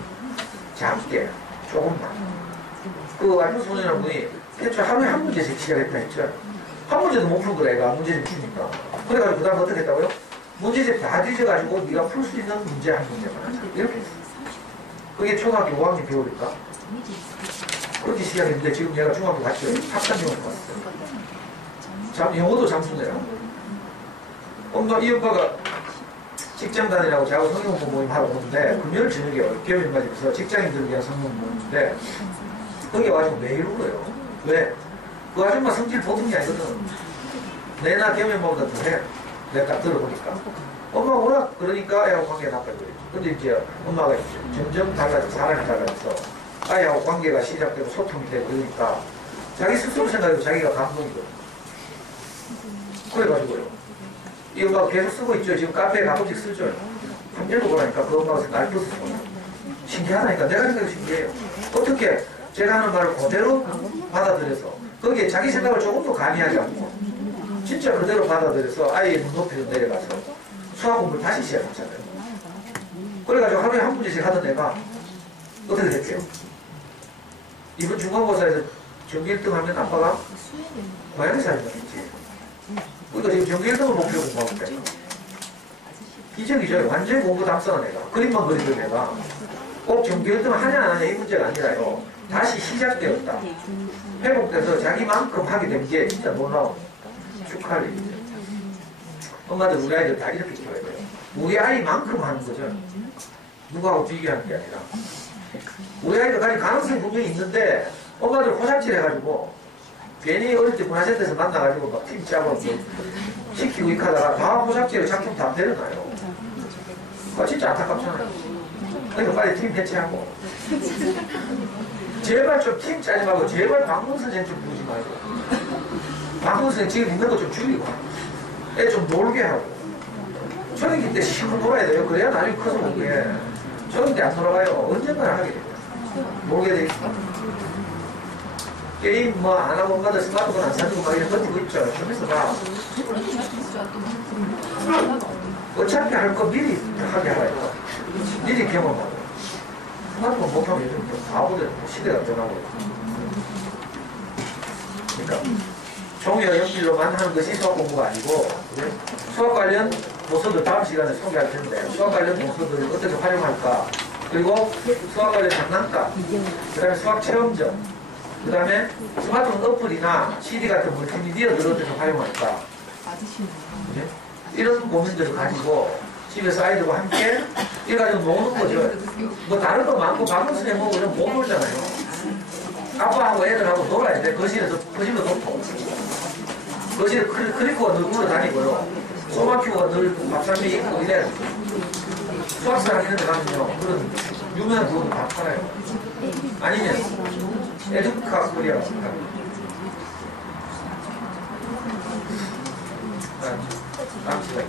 작게 조금만. 그 완전 소년한 분이 애초에 하루에 한 문제씩 시작했다 했죠. 한 문제도 못 푼 거라 애가 문제집 푸니까. 그래가지고 그 다음 어떻게 했다고요? 문제집 다 뒤져가지고 네가 풀 수 있는 문제 한 문제만 하자. 이렇게 했어요. 그게 초등학교 5학년 배우니까 그렇게 시작했는데 지금 내가 중학교 갔죠. 학산영을 봤어요. 영어도 잠수네요. 이 오빠가 직장 다니라고 저하고 성경공부 모임 하러 오는데 금요일 저녁에 기업인가집에서 직장인들을 위한 성경공부 모임인데 거기 와가지고 매일 울어요. 왜? 그 아줌마 성질 보통이 아니거든. 내나 기업인보다 더해. 내가 딱 들어보니까. 엄마 오라 그러니까 아이하고 관계가 나빠져요. 근데 이제 엄마가 이제 점점 달라져. 사람이 달라져서 아이하고 관계가 시작되고 소통이 되고 그러니까 자기 스스로 생각해도 자기가 감동이거든. 그래가지고요. 이 음악 계속 쓰고 있죠. 지금 카페에 가끔씩 쓰죠. 한번 읽어보라니까 그 음악에서 날 부수고. 신기하다니까. 내가 생각해도 신기해요. 어떻게 제가 하는 말을 그대로 받아들여서 거기에 자기 생각을 조금도 가미하지 않고 진짜 그대로 받아들여서 아이의 눈높이로 내려가서 수학 공부를 다시 시작했잖아요. 그래가지고 하루에 한 문제씩 하던 애가 어떻게 됐대요? 이번 중간고사에서 전교 1등 하면 아빠가 고향에 살면 있지. 그러니까 지금 전교 1등을 목표로 공부하고 있다. 이적이죠. 완전히 공부 답서한 애가. 그림만 그리던 애가 꼭 전교 1등 하냐 안 하냐 이 문제가 아니라요. 다시 시작되었다. 회복돼서 자기만큼 하게 된 게 진짜 놀라운 축하할 일이죠. 엄마들 우리 아이들 다 이렇게 키워야 돼요. 우리 아이만큼 하는 거죠. 누구하고 비교하는 게 아니라. 우리 아이들 가진 가능성이 분명히 있는데 엄마들 호작질 해가지고 괜히 어릴 때 문화센터에서 만나가지고 막 팀 짜고 시키고 익하다가 다 호작질에 작품 다 내려놔요. 진짜 안타깝잖아요. 그러니까 빨리 팀 해체하고 제발 좀 팀 짜지 말고 제발 박문 선생님 좀 부르지 말고 박문 선생님 지금 있는 거 좀 줄이고 애 좀 놀게 하고 초등기 때 시고 놀아야 돼요. 그래야 나중에 커서 놀게. 초등기 때 안 놀아가요. 언젠가는 하게 돼요. 놀게 돼 있어. 게임 뭐 안 하고 엄마들 스마트폰 안 사주고 막 이런 거 버티고 있죠. 좀 있어봐. 어차피 할 거 미리 하게 하라요. 미리 경험하고. 스마트폰 못하면 요즘 좀 바보들 시대가 변하고. 그러니까 종이와 연필로만 하는 것이 수학 공부가 아니고 그래? 수학 관련 도서들 다음 시간에 소개할 텐데 수학 관련 도서들을 어떻게 활용할까 그리고 수학 관련 장난감 그 다음에 수학 체험점 그 다음에 스마트폰 어플이나 CD 같은 멀티미디어들을 어떻게 활용할까 그래? 이런 고민들을 가지고 집에서 아이들과 함께 이래가지고 노는 거죠. 뭐 다른 거 많고 방금 선생님 뭐 그냥 못 놀잖아요. 아빠하고 애들하고 놀아야 돼. 거실에서 거실도 놓고 거실에 크리코가 늘 굴러다니고요. 소마큐가 늘 밥상에 있고 이래. 수학사랑 이런 데 가면요. 그런 유명한 그거도 다 팔아요. 아니면 에듀카 코리아 다음 시간에